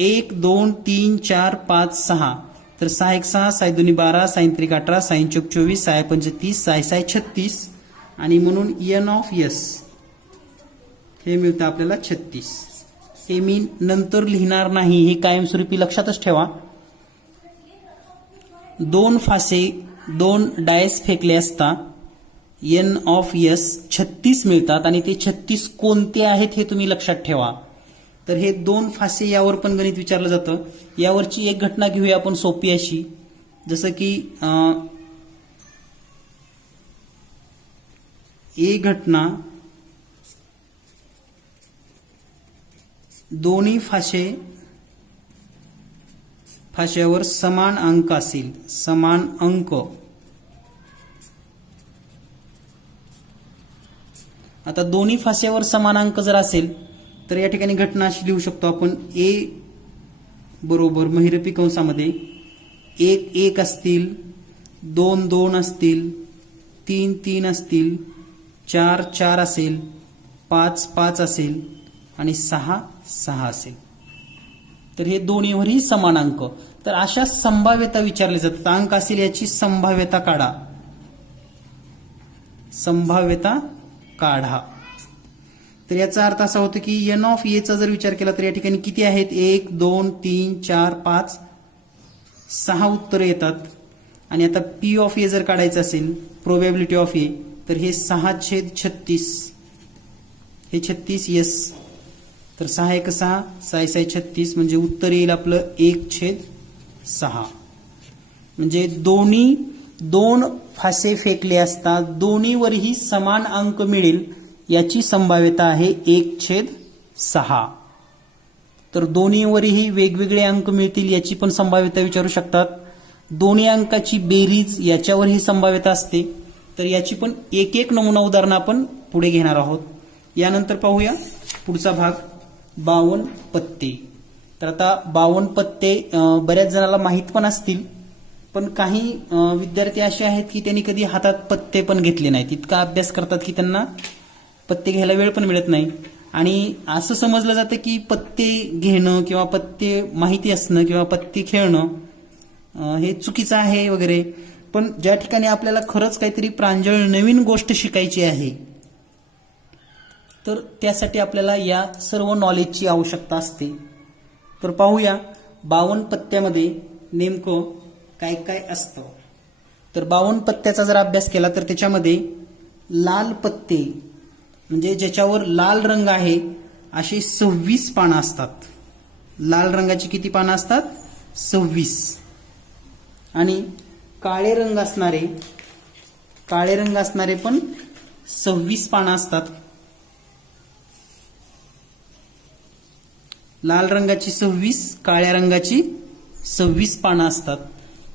1 2 3 4 5 6. तर 6 1 6, 6 2 12, 6 3 18, 6 4 24, 6 5 30, 6 6 36. आणि म्हणून एन ऑफ एस हे मिळतं आपल्याला 36. हे मी नंतर लिहिणार नाही, हे कायमस्वरूपी लक्षातच ठेवा. 2 फासे 2 डायस फेकले असता एन ऑफ एस 36 मिळतात. आणि ते 36 कोणते आहेत हे तुम्ही लक्षात ठेवा. तर हे 2 फासे यावर पण गणित विचारलं जातं. यावरची एक घटना घेऊया आपण सोपी अशी. जसं की एक घटना दोन्ही फाश्यावर समान अंक असेल. समान अंक. आता दोन्ही फाश्यावर समान अंक जर असेल तर या ठिकाणी घटना अशी लिहू शकतो आपण. ए बरोबर महिरपी कंसामध्ये 1 1 असतील, 2 2 असतील, 3 3 असतील, 4 4 असेल, 5 5 असेल आणि 6 6 असेल. तर हे दोन्हीवरही समान अंक. तर अशा संभाव्यता विचारल्या जातात. अंक असेल याची संभाव्यता काढा. संभाव्यता काढा. तर याचा अर्थ असा होतो की एन ऑफ ए चा जर विचार केला तर या ठिकाणी किती आहेत. 1 2 3 4 5 6 उत्तरे येतात. आणि आता पी ऑफ ए जर काढायचं असेल, प्रोबॅबिलिटी ऑफ ए, तर हे 6/36. हे 36 येस. तर 6 1 6, 6 6 36 म्हणजे उत्तर येईल आपलं 1/6. म्हणजे दोन्ही 2 फासे फेकले असता दोन्हीवरही समान अंक मिळेल याची संभाव्यता आहे 1/6. तर दोन्हीवरही वेगवेगळे अंक मिळतील याची पण संभाव्यता विचारू शकतात. दोन्ही अंकाची बेरीज याच्यावरही संभाव्यता असते. तर याची पण एक एक नमुना उदाहरण आपण पुढे घेणार आहोत. यानंतर पाहूया पुढचा भाग 52 पत्ते. तर आता 52 पत्ते बऱ्याच जणांना माहीत पण असतील, पण काही विद्यार्थी असे आहेत की त्यांनी कधी हातात पत्ते पण घेतले नाहीत. इतका अभ्यास करतात की त्यांना पत्ते घ्यायला वेळ पण मिळत नाही. आणि असं समजलं जातं की पत्ते घेणं किंवा पत्ते माहिती असणं किंवा पत्ते खेळणं हे चुकीचं आहे वगैरे. पण ज्या ठिकाणी आपल्याला खरंच काहीतरी प्रांजळ नवीन गोष्ट शिकायची आहे तर त्यासाठी आपल्याला या सर्व नॉलेजची आवश्यकता असते. तर पाहूया 52 पत्त्यामध्ये नेमकं काय काय असतं. तर 52 पत्त्याचा जर अभ्यास केला तर त्याच्यामध्ये लाल पत्ते म्हणजे ज्याच्यावर लाल रंग आहे अशी 26 पानं असतात. लाल रंगाची किती पानं असतात? 26. आणि काळे रंग असणारे पण 26 पानं असतात. लाल रंगाची 26, काळ्या रंगाची 26 पानं असतात.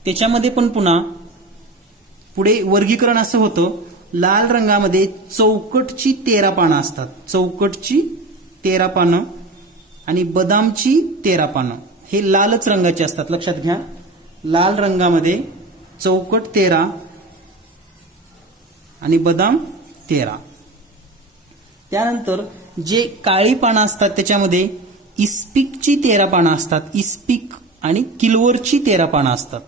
त्याच्यामध्ये पण पुन्हा पुढे वर्गीकरण असं होतं. लाल रंगामध्ये चौकटची 13 पानं असतात. चौकटची 13 पानं आणि बदामची 13 पानं. हे लालच रंगाचे असतात, लक्षात घ्या. लाल रंगामध्ये चौकट 13 आणि बदाम 13. त्यानंतर जे काळी पानं असतात त्याच्यामध्ये इस्पिकची 13 पानं असतात. इस्पिक आणि किलवरची 13 पानं असतात.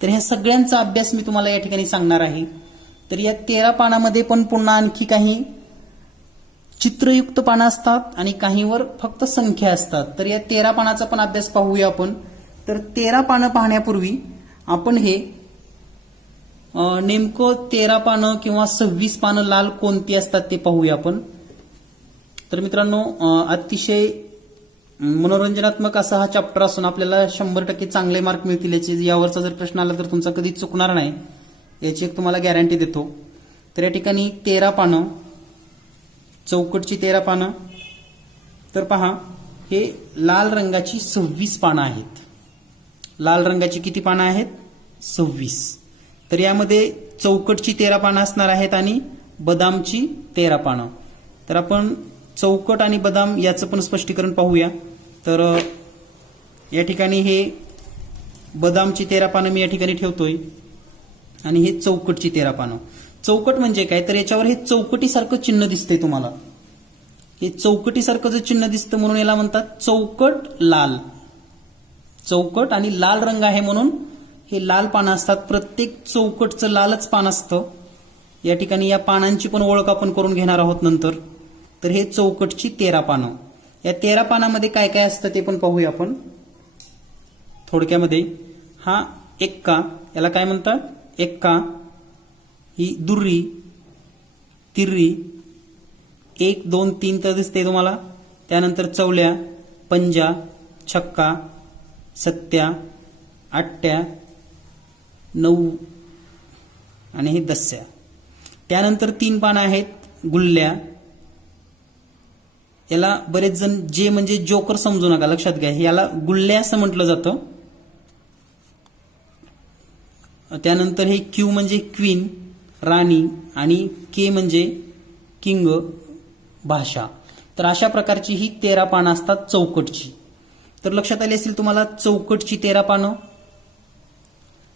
तर ह्या सगळ्यांचा अभ्यास मी तुम्हाला या ठिकाणी सांगणार आहे. तर या 13 पानामध्ये पण पुन्हा आणखी काही चित्रयुक्त पानं असतात आणि काहीवर फक्त संख्या असतात. तर या 13 पानाचा पण अभ्यास पाहूया आपण. तर 13 पानं पाहण्यापूर्वी आपण हे नेमकं 13 पानं किंवा 26 पानं लाल कोणती असतात ते पाहूया आपण. तर मित्रांनो, अतिशय मनोरंजनात्मक असा हा चॅप्टर असून आपल्याला 100% चांगले मार्क मिळतील याची. यावरचा जर प्रश्न आला तर तुमचा कधी चुकणार नाही याची एक तुम्हाला गॅरंटी देतो. तर या ठिकाणी 13 पानं, चौकटची 13 पानं. तर पहा, हे लाल रंगाची 26 पानं आहेत. लाल रंगाची किती पानं आहेत? 26. तर यामध्ये चौकटची 13 पानं असणार आहेत आणि बदामची 13 पानं. तर आपण चौकट आणि बदाम याचं पण स्पष्टीकरण पाहूया. तर या ठिकाणी हे बदामची 13 पानं मी या ठिकाणी ठेवतोय आणि हे चौकटची 13 पानं. चौकट म्हणजे काय? तर याच्यावर हे चौकटीसारखं चिन्ह दिसतंय तुम्हाला. हे चौकटीसारखं जे चिन्ह दिसतं म्हणून याला म्हणतात चौकट लाल. चौकट आणि लाल रंग आहे म्हणून हे लाल पानं असतात. प्रत्येक चौकटचं लालच पान असतं. या ठिकाणी या पानांची पण ओळख आपण करून घेणार आहोत नंतर. तर हे चौकटची 13 पानं. या 13 पानामध्ये काय काय असतं ते पण पाहूया आपण थोडक्यामध्ये. हा एक्का, याला काय म्हणतात? एक्का. ही दुर्री, तिर्री, 1 2 3 तर दिसते तुम्हाला. त्यानंतर चवल्या, पंजा, छक्का, सत्या, आट्या, 9 आणि हे दस्या. त्यानंतर 3 पानं आहेत गुल्ल्या. याला बरेच जण जे म्हणजे जोकर समजू नका, लक्षात घ्या. याला गुल्ल्या असं म्हटलं जातं. त्यानंतर हे क्यू म्हणजे क्वीन, राणी, आणि के म्हणजे किंग, भाषा. तर अशा प्रकारची ही 13 पानं असतात चौकटची. तर लक्षात आली असेल तुम्हाला, चौकटची 13 पानं,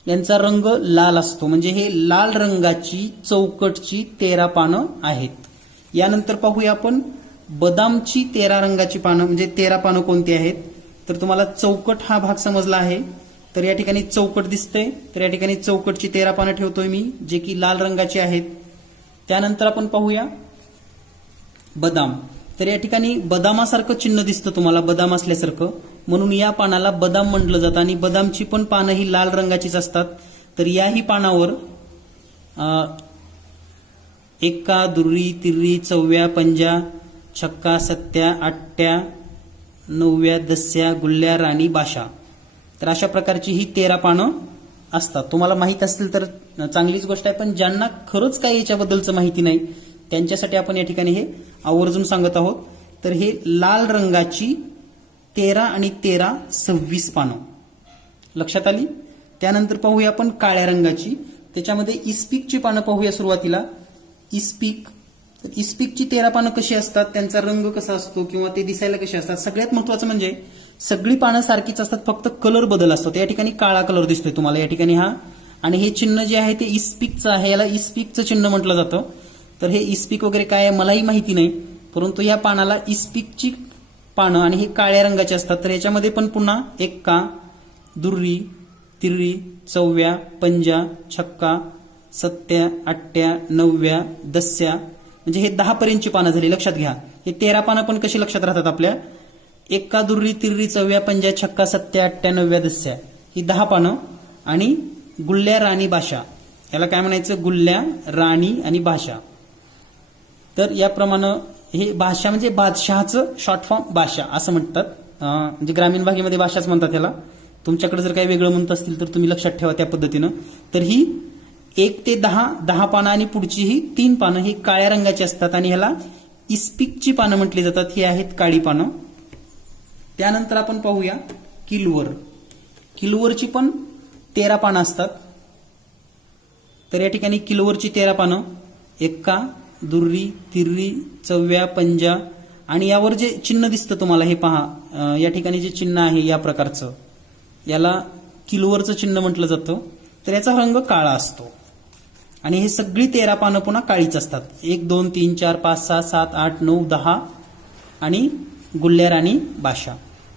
यांचा रंग लाल असतो. म्हणजे हे लाल रंगाची चौकटची 13 पानं आहेत. यानंतर पाहूया आपण बदामची 13 रंगाची पानं, म्हणजे 13 पानं कोणती आहेत. तर तुम्हाला चौकट हा भाग समजला आहे. तर या ठिकाणी चौकट दिसतंय. तर या ठिकाणी चौकटची 13 पानं ठेवतोय मी, जे की लाल रंगाची आहेत. त्यानंतर आपण पाहूया बदाम. तर या ठिकाणी बदामासारखं चिन्ह दिसतं तुम्हाला, बदाम असल्यासारखं, म्हणून या पानाला बदाम म्हटलं जातं. आणि बदामची पण पानं ही लाल रंगाचीच असतात. तर याही पानावर एक्का, दुर्री, तिर्री, चवव्या, पंजा, छक्का, सत्या, आट्या, 9व्या, दस्या, गुल्ल्या, राणी, भाषा. तर अशा प्रकारची ही 13 पानं असतात. तुम्हाला माहित असतील तर चांगलीच गोष्ट आहे, पण ज्यांना खरंच काही याच्याबद्दलचं माहिती नाही त्यांच्यासाठी आपण या ठिकाणी हे आवर्जून सांगत आहोत. तर हे लाल रंगाची 13 आणि 13 26 पानं लक्षात आली. त्यानंतर पाहूया आपण काळ्या रंगाची. त्याच्यामध्ये इस्पिकची पानं पाहूया सुरुवातीला. इस्पिक. तर इस्पिकची 13 पानं कशी असतात, त्यांचा रंग कसा असतो किंवा ते दिसायला कसे असतात. सगळ्यात महत्वाचं म्हणजे सगळी पानं सारखीच असतात, फक्त कलर बदल असतो. या ठिकाणी काळा कलर दिसतोय तुम्हाला या ठिकाणी हा. आणि हे चिन्ह जे आहे ते इस्पिकचं आहे. याला इस्पिकचं चिन्ह म्हटलं जातं. तर हे इस्पिक वगैरे काय आहे मलाही माहिती नाही, परंतु या पानाला इस्पिकची पानं आणि हे काळ्या रंगाचे असतात. तर याच्यामध्ये पण पुन्हा एक्का, दुर्री, तिर्री, चवव्या, पंजा, छक्का, सत्या, आट्या, 9व्या, दस्या, म्हणजे हे 10 पर्यंतची पानं झाली. लक्षात घ्या, हे 13 पानं पण कशी लक्षात राहतात आपल्या. एक्का, दुर्री, तिर्री, चवव्या, पंजा, छक्का, सत्या, आट्या, 9व्या, दस्या, ही 10 पानं. आणि गुल्ल्या, राणी, भाषा, याला काय म्हणायचं? गुल्ल्या, राणी आणि भाषा. तर याप्रमाणे हे भाषा म्हणजे बादशहाचं शॉर्ट फॉर्म भाषा असं म्हणतात. म्हणजे ग्रामीण भागेमध्ये भाषाच म्हणतात याला. तुमच्याकडे जर काही वेगळं म्हणत असतील तर तुम्ही लक्षात ठेवा त्या पद्धतीनं. तर ही 1 ते 10 पानं आणि पुढची ही 3 पानं ही काळ्या रंगाची असतात आणि ह्याला इस्पिकची पानं म्हटली जातात. ही आहेत काळी पानं. त्यानंतर आपण पाहूया किलवर. किलवरची पण 13 पानं असतात. तर या ठिकाणी किलवरची 13 पानं, एक्का, दुर्री, तिर्री, चवव्या, पंजा, आणि यावर जे चिन्ह दिसतं तुम्हाला हे पहा, या ठिकाणी जे चिन्ह आहे या प्रकारचं, याला किलवरचं चिन्ह म्हटलं जातं. तर याचा रंग काळा असतो. आणि हे सगळी 13 पानं पुन्हा काळीच असतात. 1 2 3 4 5 6 7 8 9 10 आणि गुल्ल्या राणी बाशा.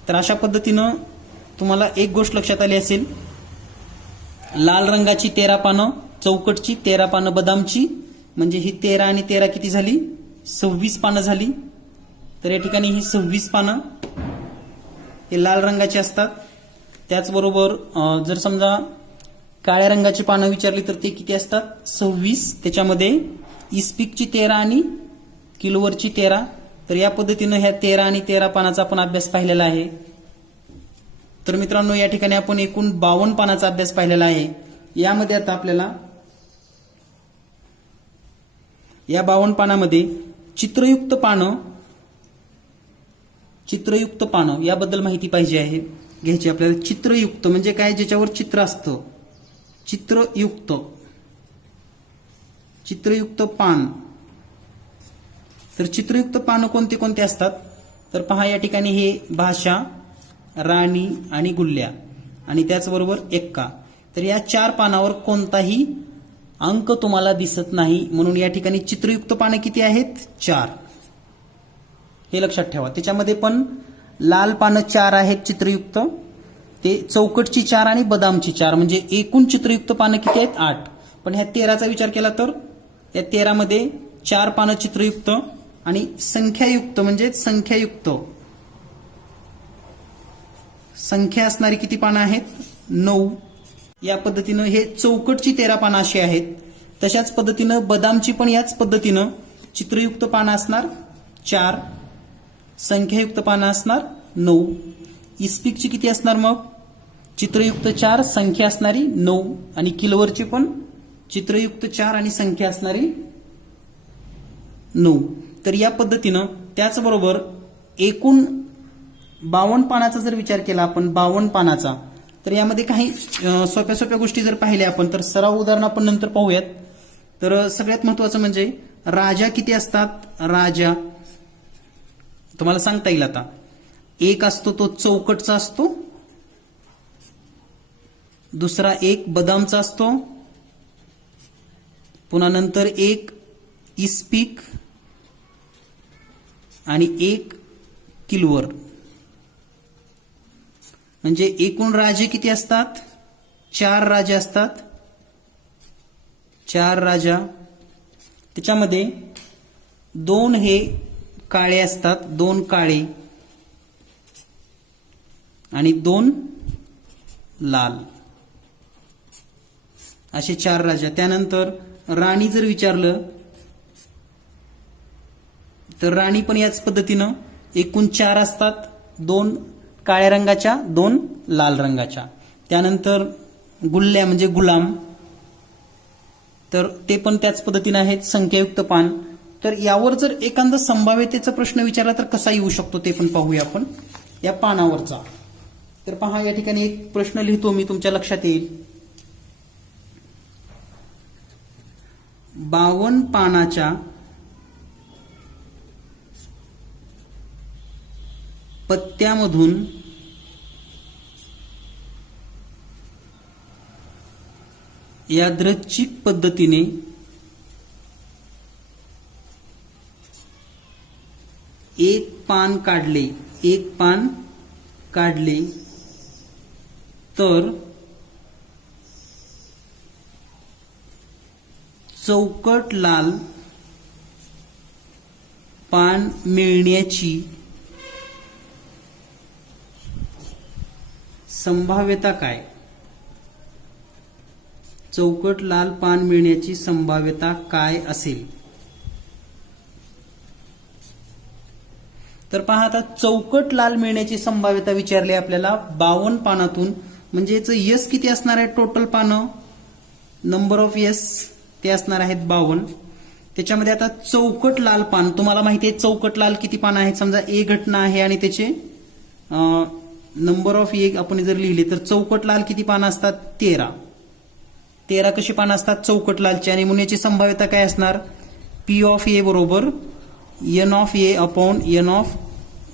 तर अशा पद्धतीनं तुम्हाला एक गोष्ट लक्षात आली असेल, लाल रंगाची 13 पानं, चौकटची 13 पानं बदामची, म्हणजे ही 13 आणि 13 किती झाली, 26 पानं झाली. तर या ठिकाणी ही 26 पानं हे लाल रंगाची असतात. त्याचबरोबर जर समजा काळ्या रंगाची पानं विचारली तर ते किती असतात, 26. त्याच्यामध्ये इस्पिकची 13 आणि किलोवरची 13. तर या पद्धतीनं ह्या 13 आणि 13 पानाचा आपण अभ्यास पाहिलेला आहे. तर मित्रांनो, या ठिकाणी आपण एकूण 52 पानाचा अभ्यास पाहिलेला आहे. यामध्ये आता आपल्याला या 52 पानामध्ये चित्रयुक्त पानं याबद्दल माहिती पाहिजे आहे, घ्यायची आपल्याला. चित्रयुक्त म्हणजे काय, ज्याच्यावर चित्र असतं. चित्रयुक्त पान. तर चित्रयुक्त पानं कोणते कोणते असतात, तर पहा या ठिकाणी हे भाषा, राणी आणि गुल्ल्या आणि त्याचबरोबर एक्का. तर या 4 पानावर कोणताही अंक तुम्हाला दिसत नाही, म्हणून या ठिकाणी चित्रयुक्त पानं किती आहेत, 4. हे लक्षात ठेवा. त्याच्यामध्ये पण लाल पानं 4 आहेत चित्रयुक्त, ते चौकटची 4 आणि बदामची 4, म्हणजे एकूण चित्रयुक्त पानं किती आहेत, 8. पण ह्या 13चा विचार केला तर या 13 मध्ये 4 पानं चित्रयुक्त आणि संख्यायुक्त म्हणजे संख्या असणारी किती पानं आहेत, 9. या पद्धतीनं हे चौकटची 13 पानं अशी आहेत. तशाच पद्धतीनं बदामची पण याच पद्धतीनं चित्रयुक्त पानं असणार 4, संख्यायुक्त पानं असणार 9. इस्पिकची किती असणार मग, चित्रयुक्त 4, संख्या असणारी 9 आणि किलोवरची पण चित्रयुक्त 4 आणि संख्या असणारी 9. तर या पद्धतीनं त्याचबरोबर एकूण 52 पानाचा जर विचार केला आपण, 52 पानाचा, तर यामध्ये काही सोप्या सोप्या गोष्टी जर पाहिल्या आपण, तर सराव उदाहरण आपण नंतर पाहूयात. तर सगळ्यात महत्वाचं म्हणजे राजा किती असतात. राजा तुम्हाला सांगता येईल आता. एक असतो तो चौकटचा असतो, दुसरा एक बदामचा असतो, पुन्हा नंतर एक इस्पिक आणि एक किलोवर. म्हणजे एकूण राजे किती असतात, 4 राजे असतात. 4 राजा. त्याच्यामध्ये 2 हे काळे असतात, 2 काळे आणि 2 लाल, असे 4 राजा. त्यानंतर राणी जर विचारलं तर राणी पण याच पद्धतीनं एकूण 4 असतात, 2 काळ्या रंगाच्या, 2 लाल रंगाच्या. त्यानंतर गुल्ल्या म्हणजे गुलाम, तर ते पण त्याच पद्धतीने आहेत, संख्यायुक्त पान. तर यावर जर एखादा संभाव्यतेचा प्रश्न विचारला तर कसा येऊ शकतो ते पण पाहूया आपण या पानावरचा. तर पहा या ठिकाणी एक प्रश्न लिहितो मी, तुमच्या लक्षात येईल. 52 पानाच्या पत्त्यामधून यादृच्छिक पद्धतीने एक पान काढले तर चौकट लाल पान मिळण्याची संभाव्यता काय. चौकट लाल पान मिळण्याची संभाव्यता काय असेल. तर पहा आता चौकट लाल मिळण्याची संभाव्यता विचारली आपल्याला 52 पानातून. म्हणजे याचं यस किती असणार आहे, टोटल पानं, नंबर ऑफ यस ते असणार आहेत 52. त्याच्यामध्ये आता चौकट लाल पान, तुम्हाला माहिती आहे चौकट लाल किती पानं आहेत. समजा ए घटना आहे आणि त्याचे नंबर ऑफ ए आपण जर लिहिले तर चौकट लाल किती पानं असतात, 13 कशी पानं असतात चौकट लालची. आणि म्हणून याची संभाव्यता काय असणार, पी ऑफ ए बरोबर N of A upon N of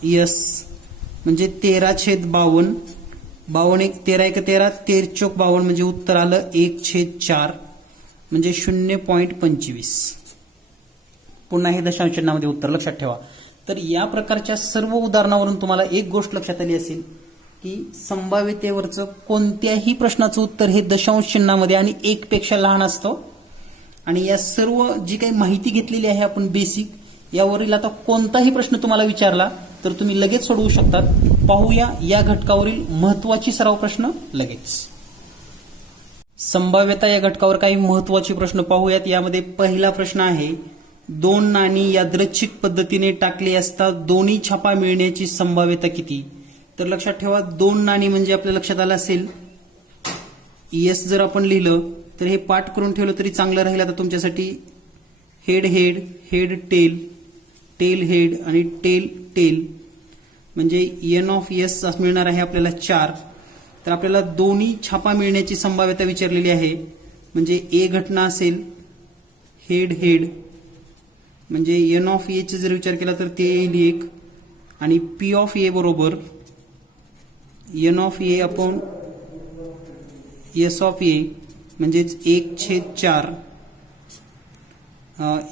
S, म्हणजे 13/52. 13 × 13 13 चौक 52, म्हणजे उत्तर आलं 1/4, म्हणजे 0.25. पुन्हा हे दशांश चिन्हामध्ये उत्तर लक्षात ठेवा. तर या प्रकारच्या सर्व उदाहरणावरून तुम्हाला एक गोष्ट लक्षात आली असेल की संभाव्यतेवरचं कोणत्याही प्रश्नाचं उत्तर हे दशांश चिन्हामध्ये आणि 1 पेक्षा लहान असतं. आणि या सर्व जी काही माहिती घेतलेली आहे आपण बेसिक, यावरील आता कोणताही प्रश्न तुम्हाला विचारला तर तुम्ही लगेच सोडवू शकतात. पाहूया या घटकावरील महत्वाची सराव प्रश्न लगेच. संभाव्यता या घटकावर काही महत्वाचे प्रश्न पाहूयात. यामध्ये पहिला प्रश्न आहे, 2 नाणी यादृच्छिक पद्धतीने टाकली असता दोन्ही छापा मिळण्याची संभाव्यता किती? तर लक्षात ठेवा, 2 नाणी म्हणजे आपल्या लक्षात आलं असेल एस जर आपण लिहिलं तर हे पाठ करून ठेवलं तरी चांगलं राहील. आता तुमच्यासाठी head head, head tail, tail head आणि टेल टेल म्हणजे एन ऑफ एस मिळणार आहे आपल्याला 4. तर आपल्याला दोन्ही छापा मिळण्याची संभाव्यता विचारलेली आहे. म्हणजे ए घटना असेल हेड हेड म्हणजे एन ऑफ ए चा जर विचार केला तर ते येईल 1 आणि पी ऑफ ए बरोबर N of A upon S of A म्हणजेच 1/4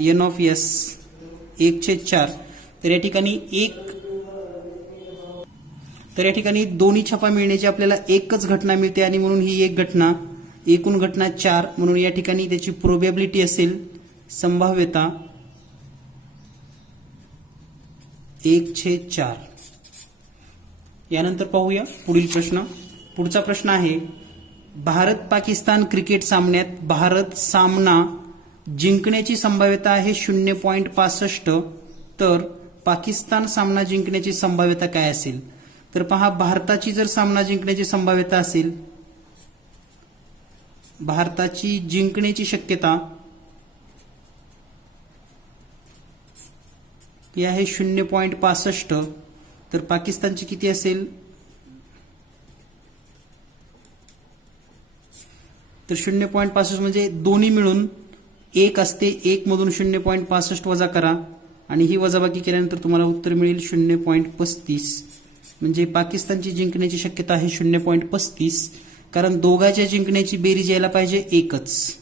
एन ऑफ एस 1/4. तर या ठिकाणी दोन्ही छापा मिळण्याची आपल्याला एकच घटना मिळते आणि म्हणून ही एक घटना, एकूण घटना 4, म्हणून या ठिकाणी त्याची प्रोबॅबिलिटी असेल संभाव्यता 1/4. यानंतर पाहूया पुढील प्रश्न. पुढचा प्रश्न आहे, भारत पाकिस्तान क्रिकेट सामन्यात भारत सामना जिंकण्याची संभाव्यता आहे 0.65, तर पाकिस्तान सामना जिंकण्याची संभाव्यता काय असेल? तर पहा, भारताची जर सामना जिंकण्याची संभाव्यता असेल, भारताची जिंकण्याची शक्यता ही आहे 0.65, तर पाकिस्तानची किती असेल? तर 0.65 म्हणजे दोन्ही मिळून 1 असते. 1 मधून 0.65 वजा करा आणि ही वजाबाकी केल्यानंतर तुम्हाला उत्तर मिळेल 0.35. म्हणजे पाकिस्तानची जिंकण्याची शक्यता आहे 0.35, कारण दोघांच्या जिंकण्याची बेरीज यायला पाहिजे 1च.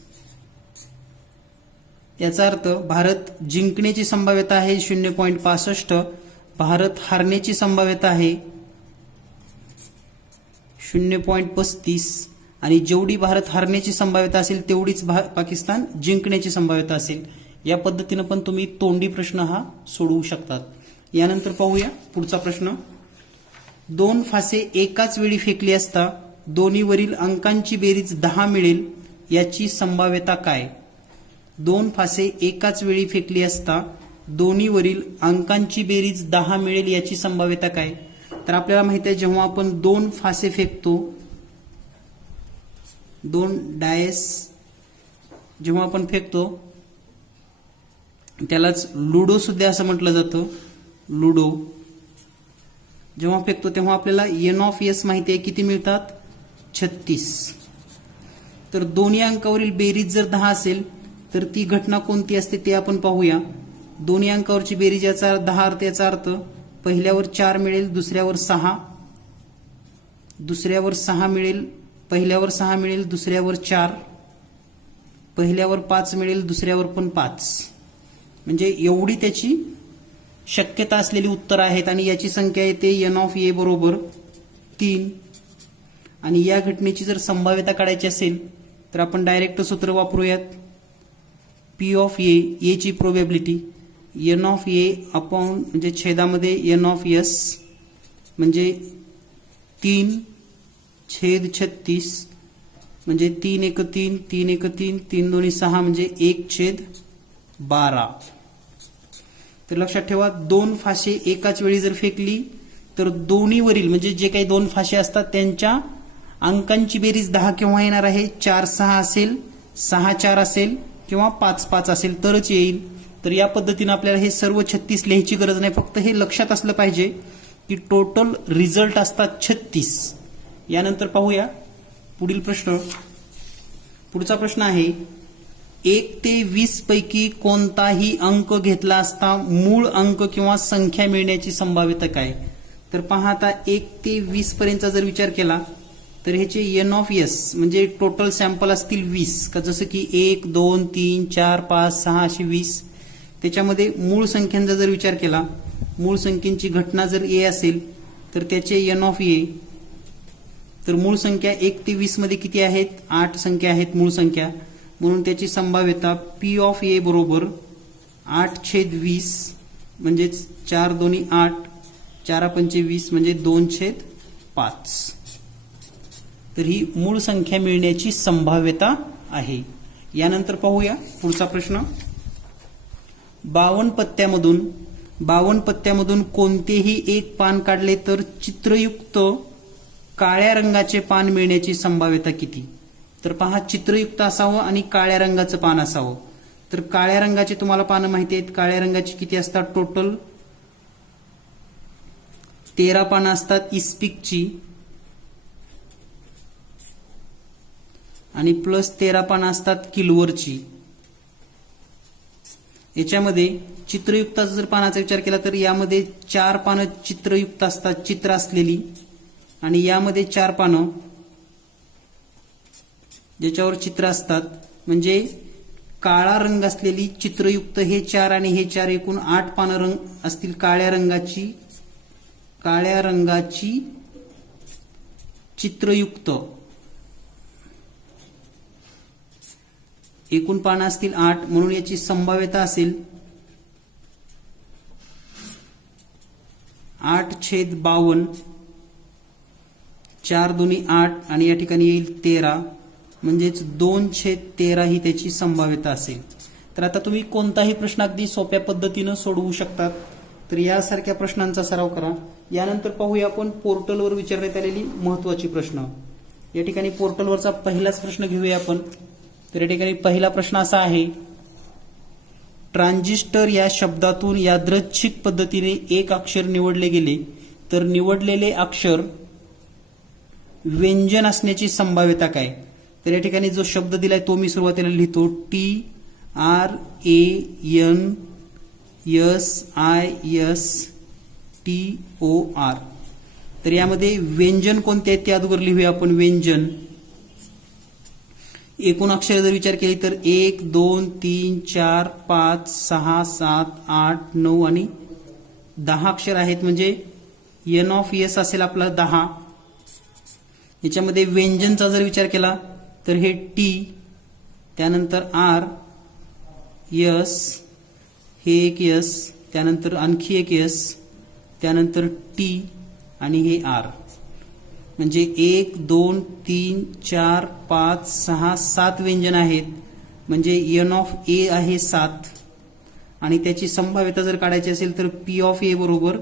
याचा अर्थ भारत जिंकण्याची संभाव्यता आहे 0.65, भारत हारण्याची संभाव्यता आहे 0.35 आणि जेवढी भारत हारण्याची संभाव्यता असेल तेवढीच पाकिस्तान जिंकण्याची संभाव्यता असेल. या पद्धतीने पण तुम्ही तोंडी प्रश्न हा सोडवू शकतात. यानंतर पाहूया पुढचा प्रश्न. 2 फासे एकाच वेळी फेकली असता दोन्हीवरील अंकांची बेरीज 10 मिळेल, याची संभाव्यता काय? 2 फासे एकाच वेळी फेकली असता दोन्हीवरील अंकांची बेरीज 10 मिळेल, याची संभाव्यता काय? तर आपल्याला माहित आहे, जेव्हा आपण 2 फासे फेकतो, 2 डायस जेव्हा आपण फेकतो त्यालाच लुडो सुद्धा असं म्हटलं जातं. लुडो जेव्हा फेकतो तेव्हा आपल्याला एन ऑफ एस माहिती आहे किती मिळतात? 36. तर दोन्ही अंकावरील बेरीज जर 10 असेल तर ती घटना कोणती असते ते आपण पाहूया. दोन्ही अंकावरची बेरीज याचा 10 अर्थ, याचा अर्थ पहिल्यावर 4 मिळेल, दुसऱ्यावर 6, दुसऱ्यावर 6 मिळेल, पहिल्यावर 6 मिळेल, दुसऱ्यावर 4, पहिल्यावर 5 मिळेल, दुसऱ्यावर पण 5. म्हणजे एवढी त्याची शक्यता असलेली उत्तर आहेत आणि याची संख्या येते एन ऑफ ए बरोबर 3. आणि या घटनेची जर संभाव्यता काढायची असेल तर आपण डायरेक्ट सूत्र वापरूयात. पी ऑफ ए ची probability N of A upon म्हणजे छेदामध्ये एन ऑफ एस म्हणजे 3/36 म्हणजे 3 1 3 3 1 3 3 2 6 म्हणजे 1/12. तर लक्षात ठेवा, 2 फाशे एकाच वेळी जर फेकली तर दोन्हीवरील म्हणजे जे काही 2 फाशे असतात त्यांच्या अंकांची बेरीज 10 केव्हा येणार आहे? 4/6 असेल, 6/4 असेल किंवा 5/5 असेल तरच येईल. तर या पद्धतीने आपल्याला हे सर्व 36 लिहायची गरज नाही, फक्त हे लक्षात असलं पाहिजे की टोटल रिझल्ट असतात 36. यानंतर पाहूया पुढील प्रश्न. पुढचा प्रश्न आहे, 1 ते 20 पैकी कोणताही अंक घेतला असता मूळ अंक किंवा संख्या मिळण्याची संभाव्यता काय? तर पहा, आता 1 ते 20 पर्यंतचा जर विचार केला तर ह्याचे एन ऑफ एस म्हणजे टोटल सॅम्पल असतील 20, का जसं की 1 2 3 4 5 6 असे 20. त्याच्यामध्ये मूळ संख्यांचा जर विचार केला मूळ संख्येची घटना जर ए असेल तर त्याचे एन ऑफ ए, तर मूळ संख्या 1 ते 20 मध्ये किती आहेत? 8 संख्या आहेत मूळ संख्या, म्हणून त्याची संभाव्यता पी ऑफ ए बरोबर 8/20 म्हणजेच 4 दोन्ही 8, 4 पंचे 20 म्हणजे 2/5. तर ही मूळ संख्या मिळण्याची संभाव्यता आहे. यानंतर पाहूया पुढचा प्रश्न. 52 पत्त्यामधून कोणतेही एक पान काढले तर चित्रयुक्त काळ्या रंगाचे पान मिळण्याची संभाव्यता किती? तर पहा, चित्रयुक्त असावं आणि काळ्या रंगाचं पान असावं. तर काळ्या रंगाचे तुम्हाला पानं माहिती आहेत. काळ्या रंगाची किती असतात? टोटल 13 पानं असतात इस्पिकची, आणि प्लस 13 पानं असतात किलवरची. याच्यामध्ये चित्रयुक्ताचा जर पानाचा विचार केला तर यामध्ये 4 पानं चित्रयुक्त असतात, चित्र असलेली, आणि यामध्ये 4 पानं ज्याच्यावर चित्र असतात. म्हणजे काळा रंग असलेली चित्रयुक्त हे 4 आणि हे 4 एकूण 8 पानं रंग असतील काळ्या रंगाची चित्रयुक्त. एकूण पानं असतील 8, म्हणून याची संभाव्यता असेल 8/52, 4 दोन्ही 8 आणि या ठिकाणी येईल 13, म्हणजेच 2/13 ही त्याची संभाव्यता असेल. तर आता तुम्ही कोणताही प्रश्न अगदी सोप्या पद्धतीनं सोडवू शकतात. तर यासारख्या प्रश्नांचा सराव करा. यानंतर पाहूया आपण पोर्टलवर विचारण्यात आलेली महत्वाची प्रश्न. या ठिकाणी पोर्टलवरचा पहिलाच प्रश्न घेऊया आपण. तर या ठिकाणी पहिला प्रश्न असा आहे, ट्रान्झिस्टर या शब्दातून यादृच्छिक पद्धतीने एक अक्षर निवडले गेले तर निवडलेले अक्षर व्यंजन असण्याची संभाव्यता काय? तर या ठिकाणी जो शब्द दिलाय तो मी सुरुवातीला लिहितो, TRANSISTOR. तर यामध्ये व्यंजन कोणते आहेत ते अगोदर लिहूया आपण. व्यंजन एकूण अक्षर जर विचार केली तर 1 2 3 4 5 6 7 8 9 आणि 10 अक्षर आहेत. म्हणजे एन ऑफ एस असेल आपला 10. याच्यामध्ये व्यंजनचा जर विचार केला तर हे टी, त्यानंतर आर, यस, हे एक यस, त्यानंतर आणखी एक यस, त्यानंतर टी आणि हे आर. म्हणजे 1 2 3 4 5 6 7 व्यंजन आहेत. म्हणजे एन ऑफ ए आहे 7, आणि त्याची संभाव्यता जर काढायची असेल तर पी ऑफ ए बरोबर